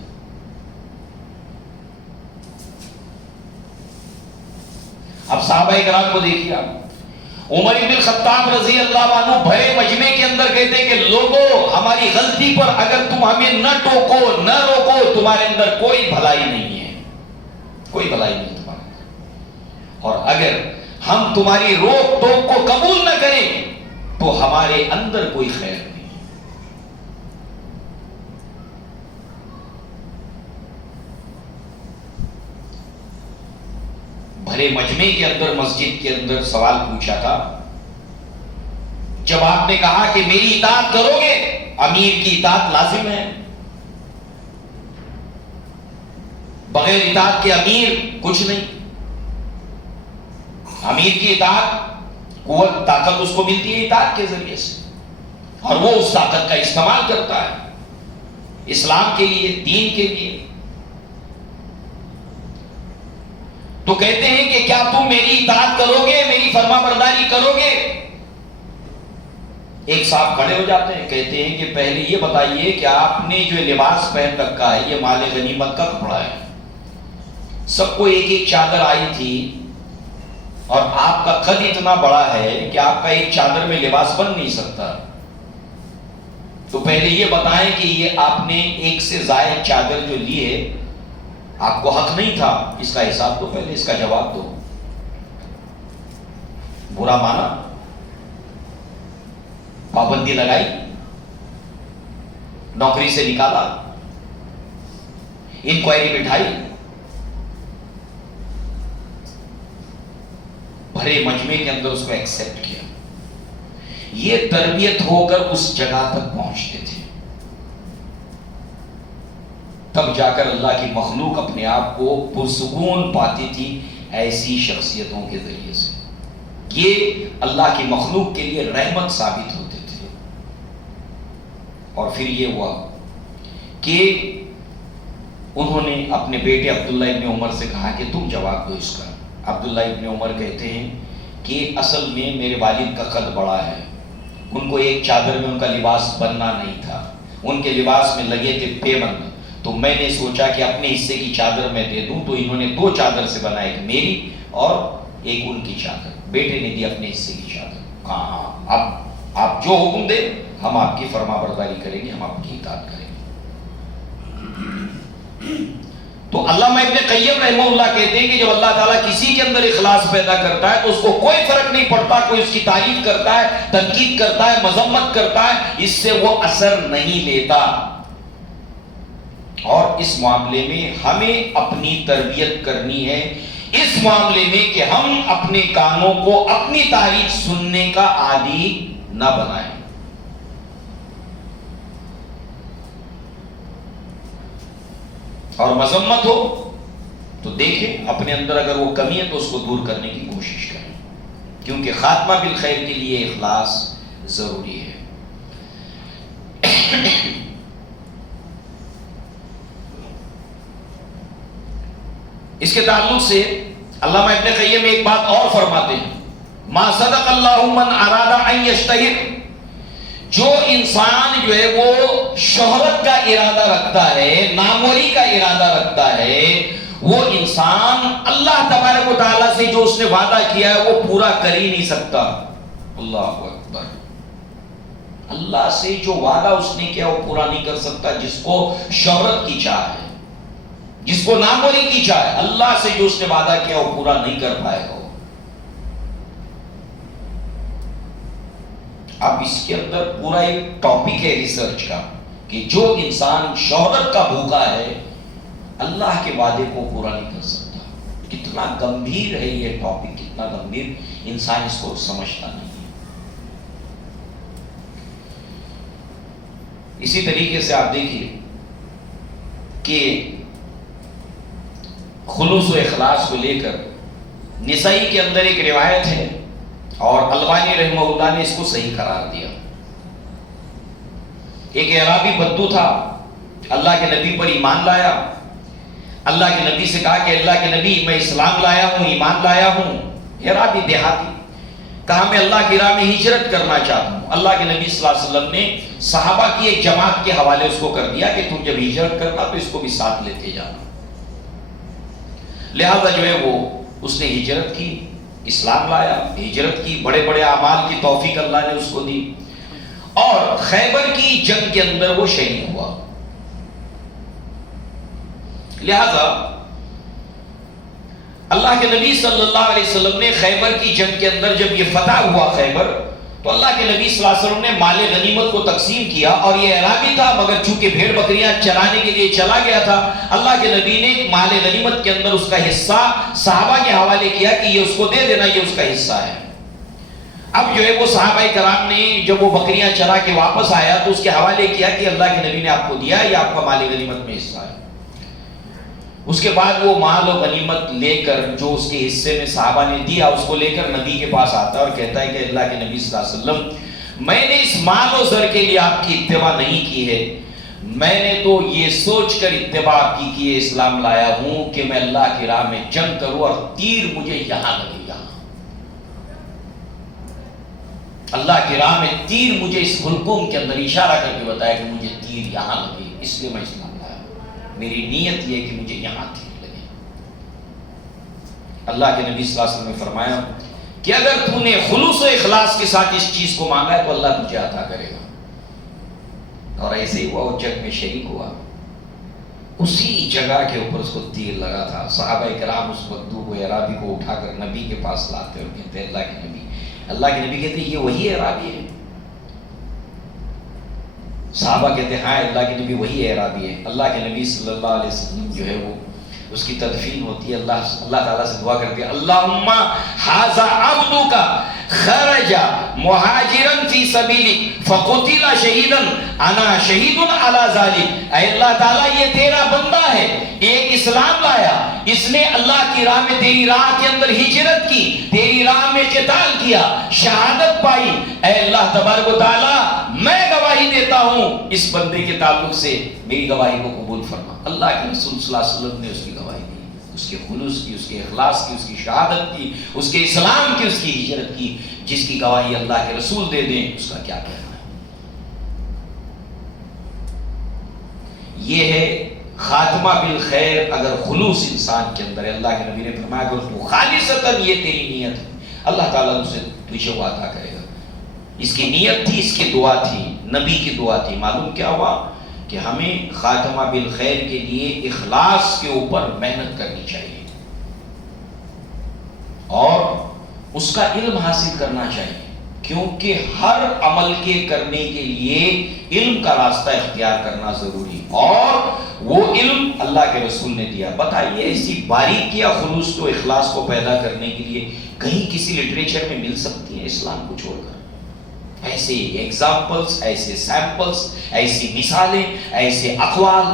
اب صحابہ کرام کو دیکھیے آپ، عمر بن الخطاب رضی اللہ عنہ بھرے مجمع کے اندر کہتے ہیں کہ لوگوں ہماری غلطی پر اگر تم ہمیں نہ ٹوکو نہ روکو، تمہارے اندر کوئی بھلائی نہیں ہے، کوئی بھلائی نہیں تمہارے اندر. اور اگر ہم تمہاری روک ٹوک کو قبول نہ کریں تو ہمارے اندر کوئی خیر نہیں. بھرے مجمع کے اندر، مسجد کے اندر سوال پوچھا تھا. جب آپ نے کہا کہ میری اطاعت کرو گے، امیر کی اطاعت لازم ہے، بغیر اطاعت کے امیر کچھ نہیں. امیر کی اطاعت، قوت طاقت اس کو ملتی ہے اطاعت کے ذریعے سے، اور وہ اس طاقت کا استعمال کرتا ہے اسلام کے لیے، دین کے لیے. تو کہتے ہیں کہ کیا تم میری اطاعت کرو گے، میری فرما برداری کرو گے؟ ایک صاحب کھڑے ہو جاتے ہیں، کہتے ہیں کہ پہلے یہ بتائیے کہ آپ نے جو لباس پہن رکھا ہے یہ مال غنیمت کا کپڑا ہے. سب کو ایک ایک چادر آئی تھی اور آپ کا قد اتنا بڑا ہے کہ آپ کا ایک چادر میں لباس بن نہیں سکتا. تو پہلے یہ بتائیں کہ یہ آپ نے ایک سے زائد چادر جو لی ہے، آپ کو حق نہیں تھا، اس کا حساب دو، پہلے اس کا جواب دو. برا مانا، پابندی لگائی، نوکری سے نکالا، انکوائری بٹھائی. بھرے مجمع کے اندر اس کو ایکسپٹ کیا. یہ تربیت ہو کر اس جگہ تک پہنچتے تھے. تب جا کر اللہ کی مخلوق اپنے آپ کو پرسکون پاتی تھی ایسی شخصیتوں کے ذریعے سے. یہ اللہ کی مخلوق کے لیے رحمت ثابت ہوتے تھے. اور پھر یہ ہوا کہ انہوں نے اپنے بیٹے عبداللہ ابن عمر سے کہا کہ تم جواب دو اس کا. عبداللہ ابن عمر کہتے ہیں کہ اصل میں میرے والد کا قد بڑا ہے، ان کو ایک چادر میں ان کا لباس بننا نہیں تھا، ان کے لباس میں لگے تھے پیبند. تو میں نے سوچا کہ اپنے حصے کی چادر میں دے دوں، تو انہوں نے 2 چادر سے بنا، ایک میری اور ایک ان کی چادر۔ بیٹے نے دی اپنے حصے کی چادر، کہا ہاں اب آپ جو حکم دے ہم آپ کی فرما برداری کریں گے، ہم آپ کی اطاعت کریں گے۔ تو علامہ ابن قیم رحمہ اللہ کہتے ہیں کہ جب اللہ تعالیٰ کسی کے اندر اخلاص پیدا کرتا ہے تو اس کو کوئی فرق نہیں پڑتا، کوئی اس کی تعریف کرتا ہے، تنقید کرتا ہے، مذمت کرتا ہے، اس سے وہ اثر نہیں لیتا۔ اور اس معاملے میں ہمیں اپنی تربیت کرنی ہے، اس معاملے میں کہ ہم اپنے کانوں کو اپنی تعریف سننے کا عادی نہ بنائیں۔ اور مذمت ہو تو دیکھیں اپنے اندر اگر وہ کمی ہے تو اس کو دور کرنے کی کوشش کریں، کیونکہ خاتمہ بالخیر کے لیے اخلاص ضروری ہے۔ اس کے تعلق سے علامہ ابن قیم ایک بات اور فرماتے ہیں، ما صدق اللہ من اراد ان یشتہر، جو انسان جو ہے وہ شہرت کا ارادہ رکھتا ہے، ناموری کا ارادہ رکھتا ہے، وہ انسان اللہ تبارک و تعالیٰ سے جو اس نے وعدہ کیا ہے وہ پورا کر ہی نہیں سکتا۔ اللہ اکبر، اللہ سے جو وعدہ اس نے کیا وہ پورا نہیں کر سکتا۔ جس کو شہرت کی چاہ ہے، جس کو ناموری کی چاہ ہے، اللہ سے جو اس نے وعدہ کیا وہ پورا نہیں کر پائے گا۔ اب اس کے اندر پورا ایک ٹاپک ہے ریسرچ کا کہ جو انسان شہرت کا بھوکا ہے اللہ کے وعدے کو پورا نہیں کر سکتا۔ کتنا گمبھیر ہے یہ ٹاپک، کتنا گمبھیر، انسان اس کو سمجھتا نہیں ہے۔ اسی طریقے سے آپ دیکھیے کہ خلوص و اخلاص کو لے کر نسائی کے اندر ایک روایت ہے اور البانی رحمہ اللہ نے اس کو صحیح قرار دیا۔ ایک اعرابی بدو تھا، اللہ کے نبی پر ایمان لایا، اللہ کے نبی سے کہا کہ اللہ کے نبی میں اسلام لایا ہوں، ایمان لایا ہوں۔ اعرابی دیہاتی کہا میں اللہ کی راہ میں ہجرت کرنا چاہتا ہوں۔ اللہ کے نبی صلی اللہ علیہ وسلم نے صحابہ کی ایک جماعت کے حوالے اس کو کر دیا کہ تم جب ہجرت کرنا تو اس کو بھی ساتھ لیتے جانا۔ لہذا جو ہے وہ اس نے ہجرت کی، اسلام لایا، ہجرت کی، بڑے بڑے اعمال کی توفیق اللہ نے اس کو دی، اور خیبر کی جنگ کے اندر وہ شہید ہوا۔ لہذا اللہ کے نبی صلی اللہ علیہ وسلم نے خیبر کی جنگ کے اندر جب یہ فتح ہوا خیبر، تو اللہ کے نبی صلی اللہ علیہ وسلم نے مال غنیمت کو تقسیم کیا، اور یہ اعرابی تھا مگر چونکہ بھیڑ بکریاں چرانے کے لیے چلا گیا تھا، اللہ کے نبی نے مال غنیمت کے اندر اس کا حصہ صحابہ کے حوالے کیا کہ یہ اس کو دے دینا، یہ اس کا حصہ ہے۔ اب جو ہے وہ صحابہ کرام نے جب وہ بکریاں چرا کے واپس آیا تو اس کے حوالے کیا کہ اللہ کے نبی نے آپ کو دیا، یہ آپ کا مال غنیمت میں حصہ ہے۔ اس کے بعد وہ مال و غنیمت لے کر جو اس کے حصے میں صحابہ نے دیا اس کو لے کر نبی کے پاس آتا ہے اور کہتا ہے کہ اللہ کے نبی صلی اللہ علیہ وسلم، میں نے اس مال و زر کے لیے آپ کی اتباع نہیں کی ہے، میں نے تو یہ سوچ کر اتباع آپ کی ہے، اسلام لایا ہوں کہ میں اللہ کی راہ میں جنگ کروں اور تیر مجھے یہاں لگے، یہاں اللہ کی راہ میں تیر مجھے اس حلقوم کے اندر اشارہ کر کے بتایا کہ مجھے تیر یہاں لگے، اس لیے میں اسلام لایا، میری نیت یہ کہ مجھے یہاں تیر لگے۔ اللہ کے نبی صلی اللہ علیہ وسلم نے فرمایا کہ اگر تو نے خلوص و اخلاص کے ساتھ اس چیز کو مانگا ہے تو اللہ تجھے عطا کرے گا۔ اور ایسے ہی وہ جنگ میں شریک ہوا، اسی جگہ کے اوپر اس کو تیر لگا تھا۔ صحابہ کرام اس بدو کو، اعرابی کو اٹھا کر نبی کے پاس لاتے اور کہتے ہیں اللہ کے نبی، اللہ کے نبی کہتے ہیں یہ وہی اعرابی ہے؟ صحابہ کہتے ہیں ہاں اللہ کے نبی وہی اعرابی ہے۔ اللہ کے نبی صلی اللہ علیہ وسلم جو ہے وہ اس کی تدفین ہوتی ہے، اللہ تعالیٰ سے دعا کرتے ہیں اللہم ھذا عبدک خرج مہاجرا فی سبیلک فقتل شہیدا انا شہید علی ذلک۔ اے اللہ تعالیٰ یہ تیرا بندہ ہے، ایک اسلام لایا، اس نے اللہ کی راہ میں تیری راہ کے اندر ہجرت کی، تیری راہ میں قتال کیا، شہادت پائی، اے اللہ تبارک و تعالیٰ میں گواہی دیتا ہوں اس بندے کے تعلق سے، میری گواہی کو قبول فرما۔ اللہ کے رسول صلی اللہ علیہ وسلم نے اس کی گواہی دی، اس کے خلوص کی، اس کے اخلاص کی، اس کی شہادت کی، اس کے اسلام کی، اس کی ہجرت کی۔ جس کی گواہی اللہ کے رسول دے دیں اس کا کیا کہنا ہے؟ یہ ہے خاتمہ بالخیر اگر خلوص انسان کے اندر ہے، اللہ کے نبی نے فرمایا کہ اس کو خالصتاً یہ تیری نیت ہے، اللہ تعالیٰ اسے تجھے وہ عطا کرے گا۔ اس کی نیت تھی، اس کی دعا تھی، نبی کی دعا تھی۔ معلوم کیا ہوا کہ ہمیں خاتمہ بالخیر کے لیے اخلاص کے اوپر محنت کرنی چاہیے اور اس کا علم حاصل کرنا چاہیے، کیونکہ ہر عمل کے کرنے کے لیے علم کا راستہ اختیار کرنا ضروری، اور وہ علم اللہ کے رسول نے دیا۔ بتائیے ایسی باریکیاں خلوص و اخلاص کو پیدا کرنے کے لیے کہیں کسی لٹریچر میں مل سکتی ہیں اسلام کو چھوڑ کر؟ ایسے ایگزامپلس، ایسے سیمپلس، ایسی مثالیں، ایسے اقوال،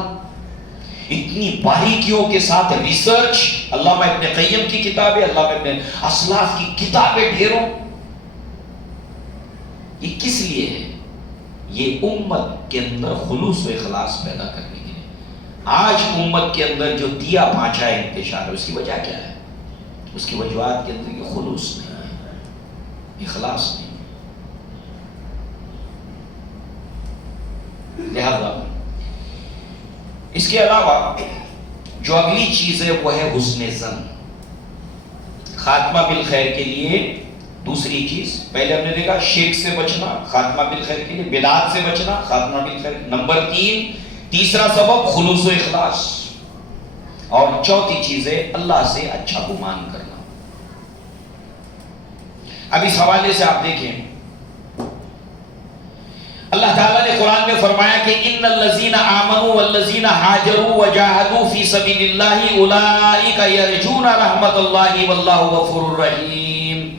اتنی باریکیوں کے ساتھ ریسرچ، علامہ ابن قیم کی کتابیں، علامہ ابن اسلاف کی کتابیں ڈھیروں۔ یہ کس لیے ہے؟ یہ امت کے اندر خلوص و اخلاص پیدا کرنے کے لیے۔ آج امت کے اندر جو دیا پانچا انتشار ہے، اس کی وجہ کیا ہے؟ اس کی وجوہات کے اندر یہ خلوص نہیں ہے، اخلاص نہیں ہے۔ لہذا اس کے علاوہ جو اگلی چیز ہے وہ ہے حسن ظن۔ خاتمہ بالخیر کے لیے دوسری چیز، پہلے ہم نے دیکھا شرک سے بچنا، خاتمہ بالخیر کے لیے بدعات سے بچنا، خاتمہ بالخیر۔ نمبر 3، تیسرا سبب خلوص و اخلاص، اور چوتھی چیز ہے اللہ سے اچھا گمان کرنا۔ اب اس حوالے سے آپ دیکھیں، اللہ تعالیٰ نے قرآن میں فرمایا کہ ان الذین آمنوا والذین ہاجروا وجاہدوا فی سبیل اللہ اولئک یرجون رحمت اللہ واللہ غفور رحیم۔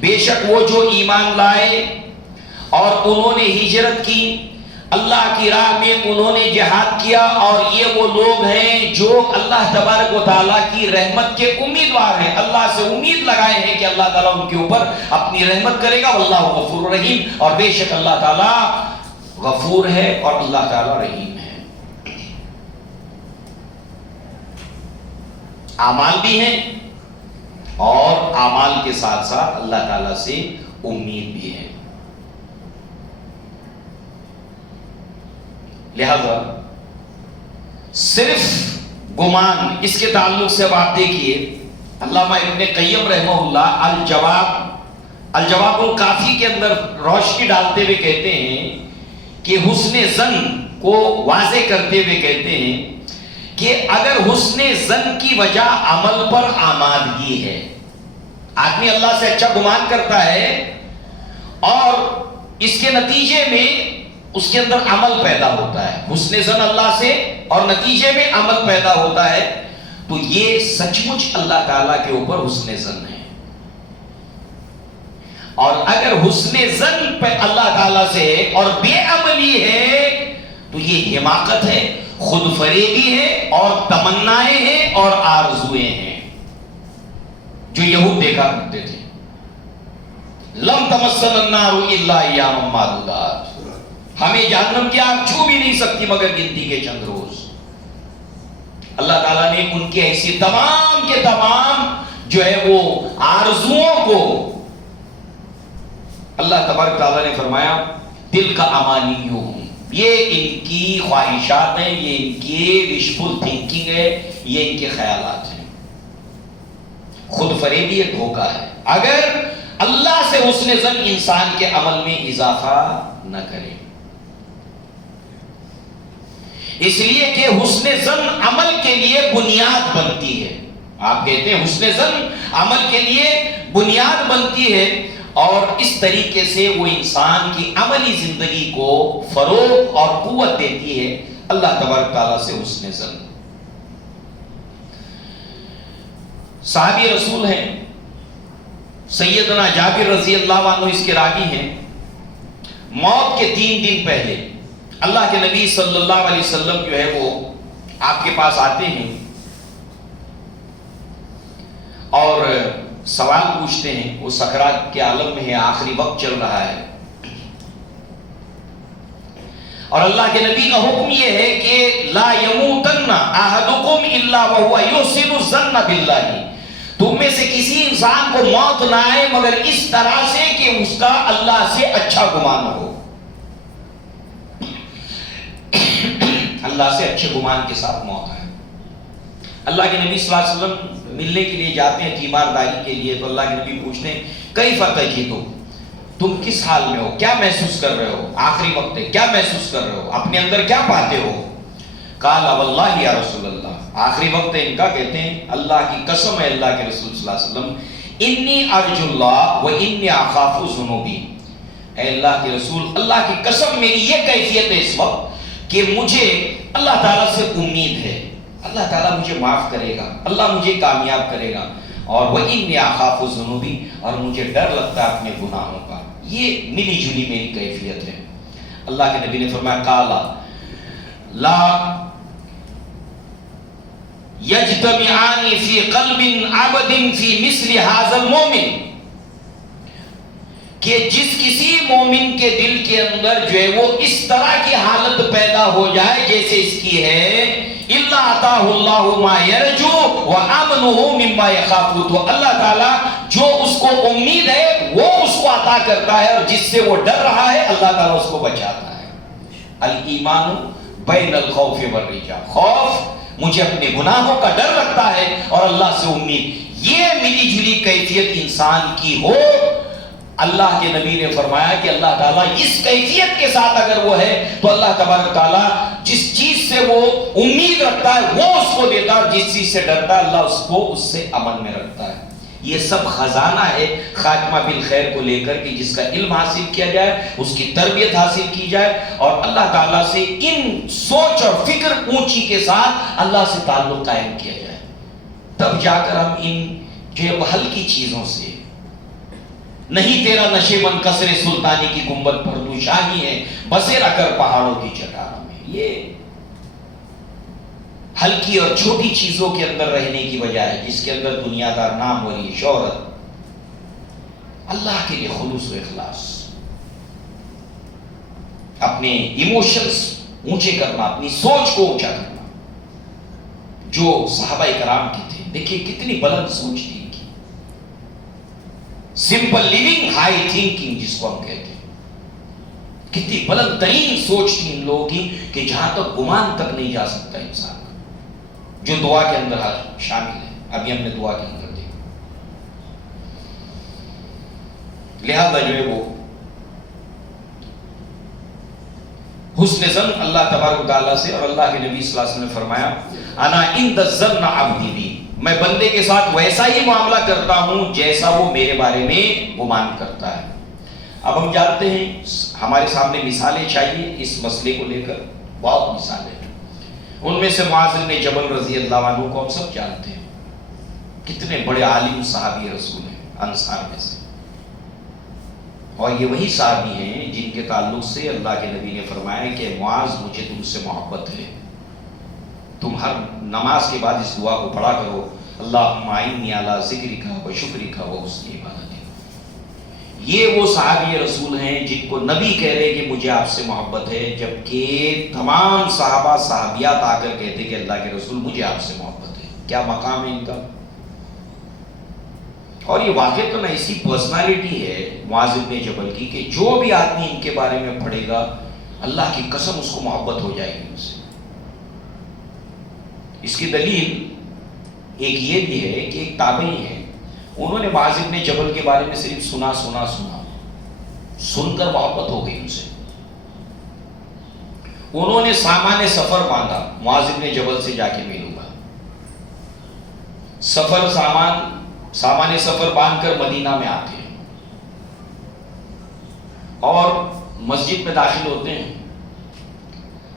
بے شک وہ جو ایمان لائے اور انہوں نے ہجرت کی، اللہ کی راہ میں انہوں نے جہاد کیا، اور یہ وہ لوگ ہیں جو اللہ تبارک و تعالیٰ کی رحمت کے امیدوار ہیں، اللہ سے امید لگائے ہیں کہ اللہ تعالیٰ ان کے اوپر اپنی رحمت کرے گا، واللہ غفور رحیم، اور بے شک اللہ تعالیٰ غفور ہے اور اللہ تعالیٰ رحیم ہے۔ اعمال بھی ہیں اور اعمال کے ساتھ ساتھ اللہ تعالیٰ سے امید بھی ہے۔ لہذا صرف گمان، اس کے تعلق سے اب آپ دیکھیے علامہ ابن قیم رحمہ اللہ الجواب الکافی کے اندر روشنی ڈالتے ہوئے کہتے ہیں کہ حسن ظن کو واضح کرتے ہوئے کہتے ہیں کہ اگر حسن ظن کی وجہ عمل پر آمادگی ہے، آدمی اللہ سے اچھا گمان کرتا ہے اور اس کے نتیجے میں اس کے اندر عمل پیدا ہوتا ہے، حسن ظن اللہ سے اور نتیجے میں عمل پیدا ہوتا ہے، تو یہ سچ مچ اللہ تعالیٰ کے اوپر حسن ظن ہے۔ اور اگر حسن ظن پہ اللہ تعالیٰ سے اور بے عملی ہے تو یہ حماقت ہے، خود فریبی ہے اور تمنائیں ہیں اور آرزویں ہیں، جو یہود دیکھا کرتے تھے، لم تمسن النار الا ایاما معدودات، ہمیں جہنم کی آگ چھو بھی نہیں سکتی مگر گنتی کے چند روز۔ اللہ تعالیٰ نے ان کی ایسی تمام کے تمام جو ہے وہ آرزوؤں کو اللہ تبارک تعالیٰ نے فرمایا دل کا امانیہم، یہ ان کی خواہشات ہیں، یہ ان کی وشفل تھنکنگ ہے، یہ ان کے خیالات ہیں، خود فریبی ایک دھوکہ ہے اگر اللہ سے حسن ظن انسان کے عمل میں اضافہ نہ کرے۔ اس لیے کہ حسن ظن عمل کے لیے بنیاد بنتی ہے، آپ کہتے ہیں حسن ظن عمل کے لیے بنیاد بنتی ہے، اور اس طریقے سے وہ انسان کی عملی زندگی کو فروغ اور قوت دیتی ہے اللہ تبارک تعالیٰ سے حسن ظن۔ صحابی رسول ہیں سیدنا جابر رضی اللہ عنہ اس کے راوی ہیں، موت کے 3 دن پہلے اللہ کے نبی صلی اللہ علیہ وسلم جو ہے وہ آپ کے پاس آتے ہیں اور سوال پوچھتے ہیں، وہ سکرات کے عالم میں ہے، آخری وقت چل رہا ہے، اور اللہ کے نبی کا حکم یہ ہے کہ لا یموتن احدکم الا وهو یحسن الظن باللہ، تم میں سے کسی انسان کو موت نہ آئے مگر اس طرح سے کہ اس کا اللہ سے اچھا گمان ہو۔ اللہ سے اچھے گمان کے ساتھ موت آئے. اللہ کے نبی صلی اللہ علیہ وسلم ملنے کے لیے جاتے ہیں تیمارداری کے لیے, تو اللہ کے نبی پوچھتے ہیں کیف تجدو, تم کس حال میں ہو, کیا محسوس کر رہے ہو, آخری وقت ہے کیا محسوس کر رہے ہو, اپنے اندر کیا پاتے ہو. قال واللہ یا رسول اللہ, آخری وقت ہے ان کا, کہتے ہیں اللہ کی قسم ہے اللہ کے رسول صلی اللہ علیہ وسلم, انی ارجو اللہ و انی اخاف ذنوبی, اے اللہ کے رسول اللہ کی قسم میری یہ کیفیت ہے اس وقت کہ مجھے اللہ تعالیٰ سے امید ہے, اللہ تعالیٰ مجھے معاف کرے گا, اللہ مجھے کامیاب کرے گا, اور وَإِنِّي أَخَافُ الذُّنُوبِ, اور مجھے ڈر لگتا ہے اپنے گناہوں کا. یہ ملی جلی میری کیفیت ہے. اللہ کے نبی نے فرمایا قَالَ لَا يَجْتَمِعَانِ فِي قَلْبٍ عَبْدٍ فِي مِثْلِ هَذَا الْمُؤْمِنِ, کہ جس کسی مومن کے دل کے اندر جو ہے وہ اس طرح کی حالت پیدا ہو جائے جیسے اس کی ہے, الا عطاہ اللہ ما یرجو وامنہ مما یخاف, تو اللہ تعالیٰ جو اس کو امید ہے وہ اس کو عطا کرتا ہے, اور جس سے وہ ڈر رہا ہے اللہ تعالیٰ اس کو بچاتا ہے. الایمان بین الخوف والرجاء, خوف مجھے اپنے گناہوں کا ڈر لگتا ہے اور اللہ سے امید, یہ ملی جلی کیفیت انسان کی ہو. اللہ کے نبی نے فرمایا کہ اللہ تعالیٰ اس کیفیت کے ساتھ اگر وہ ہے تو اللہ تبارک تعالیٰ جس چیز سے وہ امید رکھتا ہے وہ اس کو دیتا ہے, اور جس چیز سے ڈرتا ہے اللہ اس کو اس سے امن میں رکھتا ہے. یہ سب خزانہ ہے خاتمہ بالخیر کو لے کر کہ جس کا علم حاصل کیا جائے, اس کی تربیت حاصل کی جائے, اور اللہ تعالیٰ سے ان سوچ اور فکر اونچی کے ساتھ اللہ سے تعلق قائم کیا جائے, تب جا کر ہم ان جو ہے وہ ہلکی چیزوں سے, نہیں تیرا نشے من قصر سلطانی کی گنبد پر تو شاہی ہے بسیرا کر پہاڑوں کی چٹانوں میں, یہ ہلکی اور چھوٹی چیزوں کے اندر رہنے کی بجائے جس کے اندر دنیا دار نام ولی شہرت, اللہ کے لیے خلوص و اخلاص, اپنے ایموشنز اونچے کرنا, اپنی سوچ کو اونچا کرنا, جو صحابہ کرام کی تھے. دیکھیے کتنی بلند سوچ تھی, سمپل لیونگ ہائی تھنکنگ جس کو ہم کہتے ہیں, کتنی بلند ترین سوچ تھی ان لوگوں کی کہ جہاں تک گمان تک نہیں جا سکتا انسان کا, جو دعا کے اندر شامل ہے. ابھی ہم نے دعا کے اندر دیکھا. لہذا جو ہے وہ حسن ظن اللہ تبارک و تعالیٰ سے, اور اللہ کے نبی صلی اللہ علیہ وسلم نے فرمایا انا عند الظن عبدی بی, میں بندے کے ساتھ ویسا ہی معاملہ کرتا ہوں جیسا وہ میرے بارے میں گمان کرتا ہے. اب ہم جانتے ہیں, ہمارے سامنے مثالیں چاہیے اس مسئلے کو لے کر, بہت مثالیں ہیں. ان میں سے معاذ بن جبل رضی اللہ عنہ کو ہم سب جانتے ہیں, کتنے بڑے عالم صحابی رسول ہیں انصار میں سے, اور یہ وہی صحابی ہیں جن کے تعلق سے اللہ کے نبی نے فرمایا کہ معاذ مجھے تم سے محبت ہے, تم ہر نماز کے بعد اس دعا کو پڑھا کرو, اللہم اعنی علی ذکرک و شکرک و حسن عبادتک. یہ وہ صحابی رسول ہیں جن کو نبی کہہ رہے کہ مجھے آپ سے محبت ہے, جبکہ تمام صحابہ صحابیات آ کر کہتے کہ اللہ کے رسول مجھے آپ سے محبت ہے. کیا مقام ہے ان کا, اور یہ واقعتاً ایسی پرسنالٹی ہے معاذ بن جبل کی کہ جو بھی آدمی ان کے بارے میں پڑھے گا اللہ کی قسم اس کو محبت ہو جائے گی ان سے. اس کی دلیل ایک یہ بھی ہے کہ ایک تابعی ہے, انہوں نے معاذ بن جبل کے بارے میں صرف سنا سن کر محبت ہو گئی ان سے. انہوں نے سامان سفر باندھا, معاذ بن جبل سے جا کے ملوں گا. سامان سفر باندھ کر مدینہ میں آتے ہیں اور مسجد میں داخل ہوتے ہیں,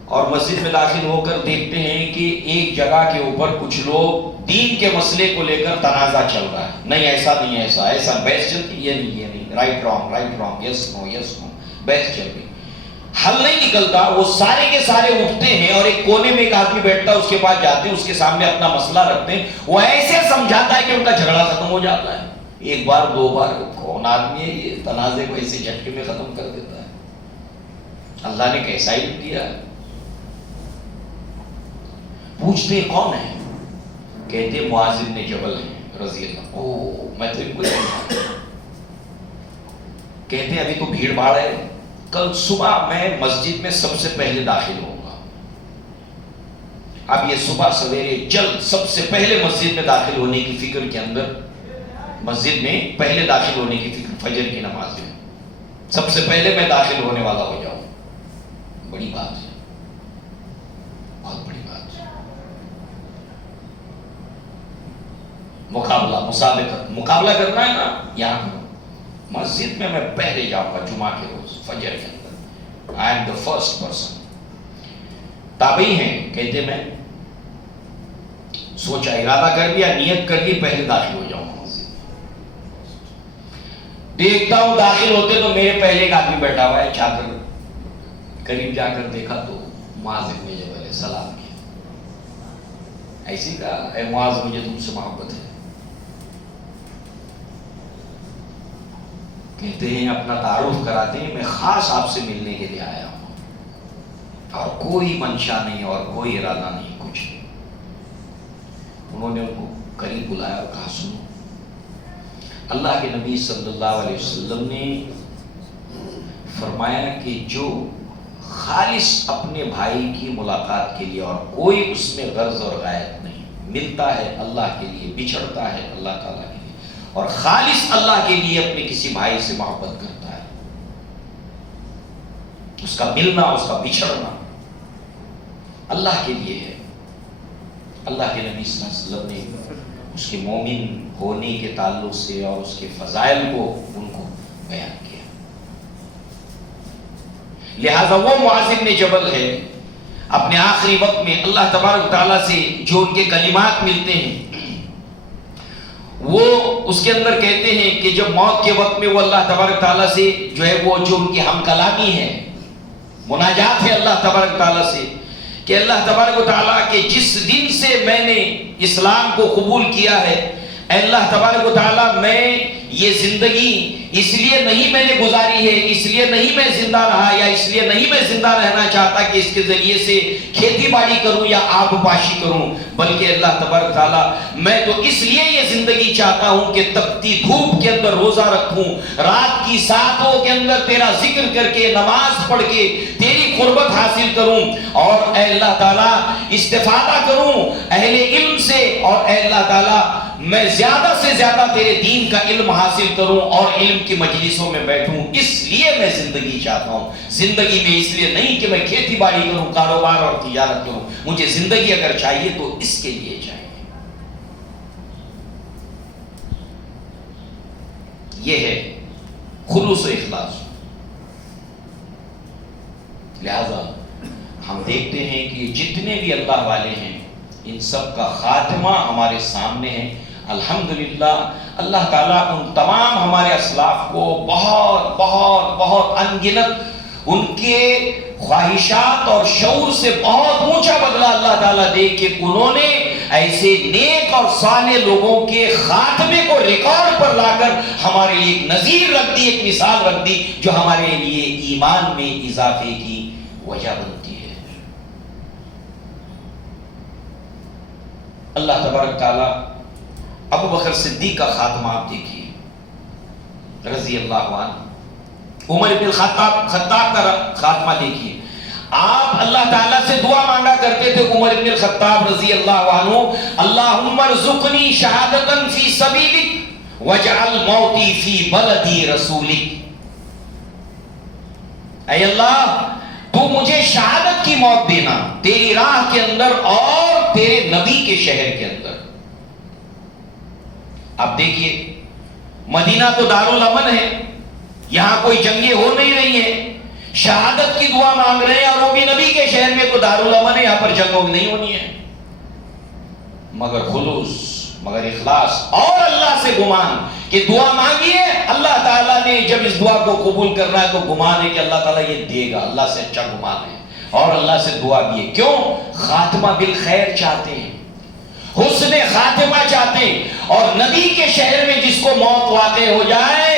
اور مسجد میں داخل ہو کر دیکھتے ہیں کہ ایک جگہ کے اوپر کچھ لوگ دین کے مسئلے کو لے کر تنازع چل رہا ہے. نہیں ایسا نہیں, ایسا بحث چلتی, یہ نہیں, رائٹ رانگ, یس نو, بحث چل رہی, حل نہیں نکلتا. وہ سارے کے سارے اٹھتے ہیں اور ایک کونے میں ایک آدمی بیٹھتا ہے, اس کے پاس جاتے ہیں, اس کے سامنے اپنا مسئلہ رکھتے ہیں, وہ ایسے سمجھاتا ہے کہ ان کا جھگڑا ختم ہو جاتا ہے. ایک بار دو بار, کون آدمی ہے یہ تنازع کو ایسے جھٹکے میں ختم کر دیتا ہے. اللہ نے کیسا علم دیا ہے. پوچھتے کون ہے, کہتے معاذ بن جبل ہیں رضی اللہ. او میں تو ان کو جانتا. کہتے ابھی تو بھیڑ بھاڑ ہے, کل صبح میں مسجد میں سب سے پہلے داخل ہوں گا. اب یہ صبح سویرے جلد سب سے پہلے مسجد میں داخل ہونے کی فکر کے اندر، مسجد میں پہلے داخل ہونے کی فکر فجر کی نماز میں سب سے پہلے میں داخل ہونے والا ہو جاؤں، بڑی بات ہے، بہت بڑی بات ہے۔ مقابلہ، مسابقت، مقابلہ کرنا ہے نا، یہاں مسجد میں پہلے جاؤں گا جمعہ کے روز فجر کے اندر، I am the first person. تابعی ہیں، کہتے میں سوچا، ارادہ کر لیا، نیت کر لی، پہلے داخل ہو جاؤں گا مسجد۔ دیکھتا ہوں داخل ہوتے تو میرے پہلے ایک آدمی بیٹھا ہوا ہے، جا کر قریب جا کر دیکھا تو معاذ بن جبل، سلام کیا، ایسی کہا، اے معاذ مجھے تم سے محبت ہے۔ کہتے ہیں اپنا تعارف کراتے ہیں، میں خاص آپ سے ملنے کے لیے آیا ہوں، اور کوئی منشا نہیں اور کوئی ارادہ نہیں، کچھ نہیں۔ انہوں نے ان کو قریب بلایا اور کہا، سنو، اللہ کے نبی صلی اللہ علیہ وسلم نے فرمایا کہ جو خالص اپنے بھائی کی ملاقات کے لیے، اور کوئی اس میں غرض اور غایت نہیں، ملتا ہے اللہ کے لیے، بچھڑتا ہے اللہ تعالیٰ کے لیے، اور خالص اللہ کے لیے اپنے کسی بھائی سے محبت کرتا ہے، اس کا ملنا، اس کا بچھڑنا اللہ کے لیے ہے۔ اللہ کے نبی صلی اللہ علیہ وسلم نے اس کے مومن ہونے کے تعلق سے اور اس کے فضائل کو ان کو بیان کیا۔ لہذا وہ معاذ بن جبل ہے، اپنے آخری وقت میں اللہ تبارک و تعالیٰ سے جو ان کے کلمات ملتے ہیں، وہ اس کے اندر کہتے ہیں کہ جب موت کے وقت میں وہ اللہ تبارک و تعالیٰ سے جو ہے، وہ جو ان کی ہم کلامی ہے، مناجات ہے اللہ تبارک و تعالیٰ سے، کہ اللہ تبارک و تعالیٰ کہ جس دن سے میں نے اسلام کو قبول کیا ہے، اے اللہ تبارک و تعالیٰ میں یہ زندگی اس لیے نہیں میں نے گزاری ہے، اس لیے نہیں میں زندہ رہا، یا اس لیے نہیں میں زندہ رہنا چاہتا کہ اس کے ذریعے سے کھیتی باڑی کروں یا آب پاشی کروں، بلکہ اللہ تبارک و تعالیٰ میں تو اس لیے یہ زندگی چاہتا ہوں کہ تپتی دھوپ کے اندر روزہ رکھوں، رات کی ساعتوں کے اندر تیرا ذکر کر کے، نماز پڑھ کے تیری قربت حاصل کروں، اور اے اللہ تعالیٰ استفادہ کروں اہل علم سے، اور اے اللہ تعالیٰ میں زیادہ سے زیادہ تیرے دین کا علم حاصل کروں اور علم کی مجلسوں میں بیٹھوں، اس لیے میں زندگی چاہتا ہوں۔ زندگی میں اس لیے نہیں کہ میں کھیتی باڑی کروں، کاروبار اور تجارت کروں، مجھے زندگی اگر چاہیے تو اس کے لیے چاہیے۔ یہ ہے خلوص و اخلاص۔ لہذا ہم دیکھتے ہیں کہ جتنے بھی اللہ والے ہیں، ان سب کا خاتمہ ہمارے سامنے ہے۔ الحمدللہ اللہ تعالیٰ ان تمام ہمارے اسلاف کو بہت بہت بہت انگنت ان کے خواہشات اور شعور سے بہت اونچا بدلہ اللہ تعالیٰ دے کہ انہوں نے ایسے نیک اور صالح لوگوں کے خاتمے کو ریکارڈ پر لا کر ہمارے لیے ایک نظیر رکھ دی، ایک مثال رکھ دی، جو ہمارے لیے ایمان میں اضافے کی وجہ بنتی ہے۔ اللہ تبارک تعالیٰ ابو بکر صدیق کا خاتمہ آپ دیکھیے رضی اللہ عنہ، عمر بن خطاب کا خاتمہ دیکھیے۔ آپ اللہ تعالیٰ سے دعا مانگا کرتے تھے عمر بن الخطاب رضی اللہ عنہ، اللہم ارزقنی شہادتا فی سبیلک واجعل موتی فی بلدی رسولک۔ اے اللہ تو مجھے شہادت کی موت دینا تیری راہ کے اندر اور تیرے نبی کے شہر کے اندر۔ اب دیکھیے مدینہ تو دارالامن ہے، یہاں کوئی جنگیں ہو نہیں رہی ہیں، شہادت کی دعا مانگ رہے ہیں، اور وہ بھی نبی کے شہر میں تو دارالامن ہے، یہاں پر جنگوں نہیں ہونی ہے، مگر خلوص، مگر اخلاص اور اللہ سے گمان کہ دعا مانگیے، اللہ تعالیٰ نے جب اس دعا کو قبول کرنا ہے تو گمان ہے کہ اللہ تعالیٰ یہ دے گا، اللہ سے اچھا گمان ہے، اور اللہ سے دعا بھی ہے۔ کیوں؟ خاتمہ بالخیر چاہتے ہیں، حسن خاتمہ چاہتے ہیں، اور نبی کے شہر میں جس کو موت واقع ہو جائے،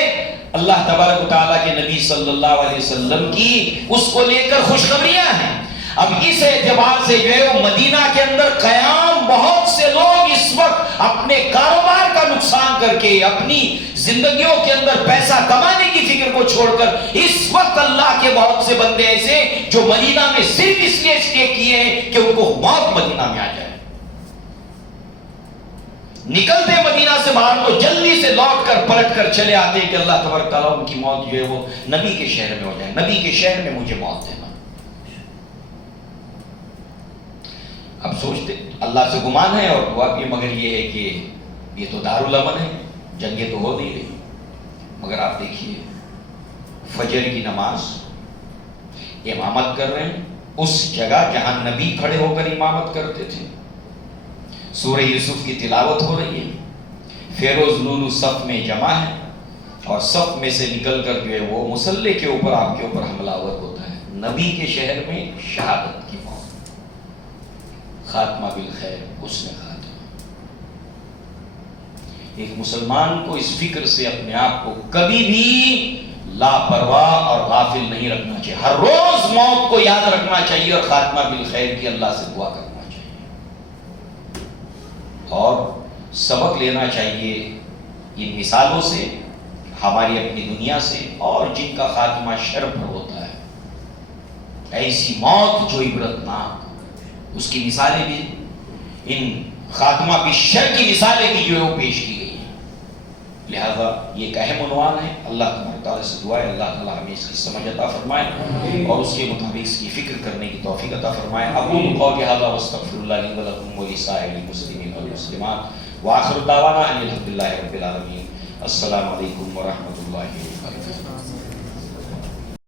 اللہ تبارک و تعالیٰ کے نبی صلی اللہ علیہ وسلم کی اس کو لے کر خوشخبریاں ہیں۔ اب اس اعتبار سے جو ہے وہ مدینہ کے اندر قیام بہت سے لوگ اس وقت اپنے کاروبار کا نقصان کر کے اپنی زندگیوں کے اندر پیسہ کمانے کی فکر کو چھوڑ کر اس وقت اللہ کے بہت سے بندے ایسے جو مدینہ میں صرف اس لیے اسٹے کیے ہیں کہ ان کو موت مدینہ میں آ جائے، نکلتے مدینہ سے باہر تو جلدی سے لوٹ کر پلٹ کر چلے آتے کہ اللہ تبارک تعالیٰ ان کی موت جو ہے وہ نبی کے شہر میں ہو جائے، نبی کے شہر میں مجھے موت دینا۔ اب سوچتے اللہ سے گمان ہے اور دعا بھی مگر یہ ہے کہ یہ تو دارالامن ہے، جنگیں تو ہو نہیں رہی، مگر آپ دیکھیے فجر کی نماز امامت کر رہے ہیں اس جگہ جہاں نبی کھڑے ہو کر امامت کرتے تھے، سورہ یوسف کی تلاوت ہو رہی ہے، فیروز نون صف میں جمع ہے اور صف میں سے نکل کر جو ہے وہ مسلح کے اوپر آپ کے اوپر حملہ آور ہوتا ہے، نبی کے شہر میں شہادت کی موت، خاتمہ بالخیر، اس نے خاتمہ۔ ایک مسلمان کو اس فکر سے اپنے آپ کو کبھی بھی لاپرواہ اور غافل نہیں رکھنا چاہیے، ہر روز موت کو یاد رکھنا چاہیے اور خاتمہ بالخیر کی اللہ سے دعا کرنا چاہیے اور سبق لینا چاہیے ان مثالوں سے، ہماری اپنی دنیا سے، اور جن کا خاتمہ شر پر ہوتا ہے، ایسی موت جو عبرتناک، اس کی مثالیں بھی، ان خاتمہ بالشر کی مثالیں بھی جو ہے وہ پیش کی گئی ہیں۔ لہذا یہ ایک اہم عنوان ہے، اللہ تبارک تعالیٰ سے دعا ہے اللہ تعالیٰ ہمیں اس کی سمجھ عطا فرمائے اور اس کے مطابق اس کی فکر کرنے کی توفیق عطا فرمائے۔ اقول قولی ھذا واستغفر اللہ لی ولکم ولسائر المسلمین والمسلمات وآخر دعوانا ان الحمد للہ رب العالمین۔ السلام علیکم ورحمۃ اللہ وبرکاتہ۔